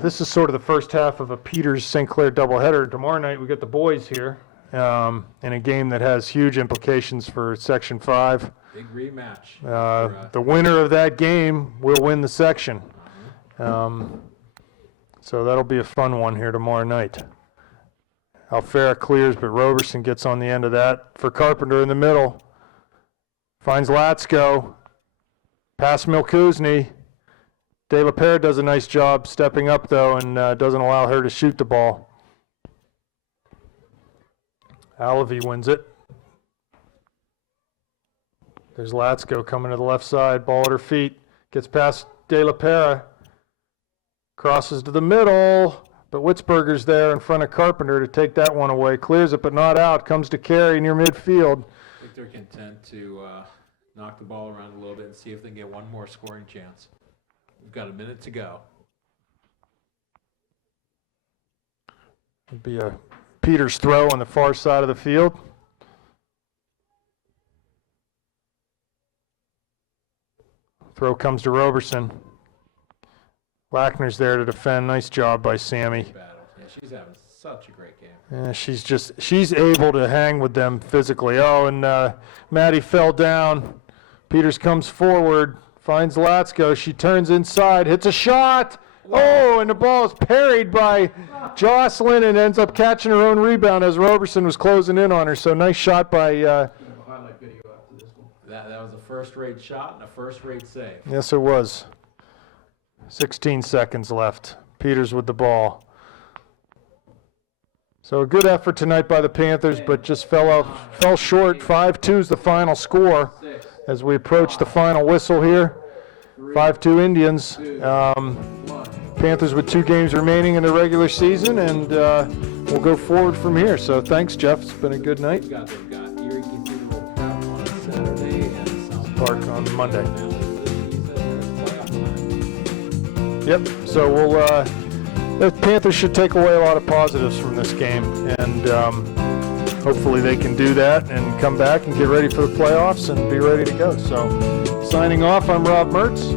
this is sort of the first half of a Peters-St. Clair doubleheader. Tomorrow night we get the boys here in a game that has huge implications for Section 5. Big rematch. The winner of that game will win the section. So that'll be a fun one here tomorrow night. Alfera clears, but Roberson gets on the end of that for Carpenter in the middle. Finds Latsko. Past Milkuzni. De La Pere does a nice job stepping up, though, and doesn't allow her to shoot the ball. Alavey wins it. There's Latsko coming to the left side, ball at her feet. Gets past De La Pere. Crosses to the middle, but Witzberger's there in front of Carpenter to take that one away. Clears it, but not out. Comes to Carey near midfield. I think they're content to knock the ball around a little bit and see if they can get one more scoring chance. We've got a minute to go. It'd be a Peters throw on the far side of the field. Throw comes to Roberson. Lackner's there to defend. Nice job by Sammy. Yeah, she's having such a great game. Yeah, she's able to hang with them physically. Oh, and Maddie fell down. Peters comes forward, finds Latsko. She turns inside, hits a shot. Oh, and the ball is parried by Jocelyn and ends up catching her own rebound as Roberson was closing in on her. So nice shot by. Highlight video after this one. That was a first-rate shot and a first-rate save. Yes, it was. 16 seconds left. Peters with the ball. So a good effort tonight by the Panthers, but just fell short. 5-2 is the final score as we approach the final whistle here. 5-2 Indians. Panthers with 2 games remaining in the regular season, and we'll go forward from here. So thanks, Jeff. It's been a good night. They've got Erie Cathedral Prep on Saturday and South Park on Monday. Yep. So the Panthers should take away a lot of positives from this game, and hopefully they can do that and come back and get ready for the playoffs and be ready to go. So signing off, I'm Rob Mertz.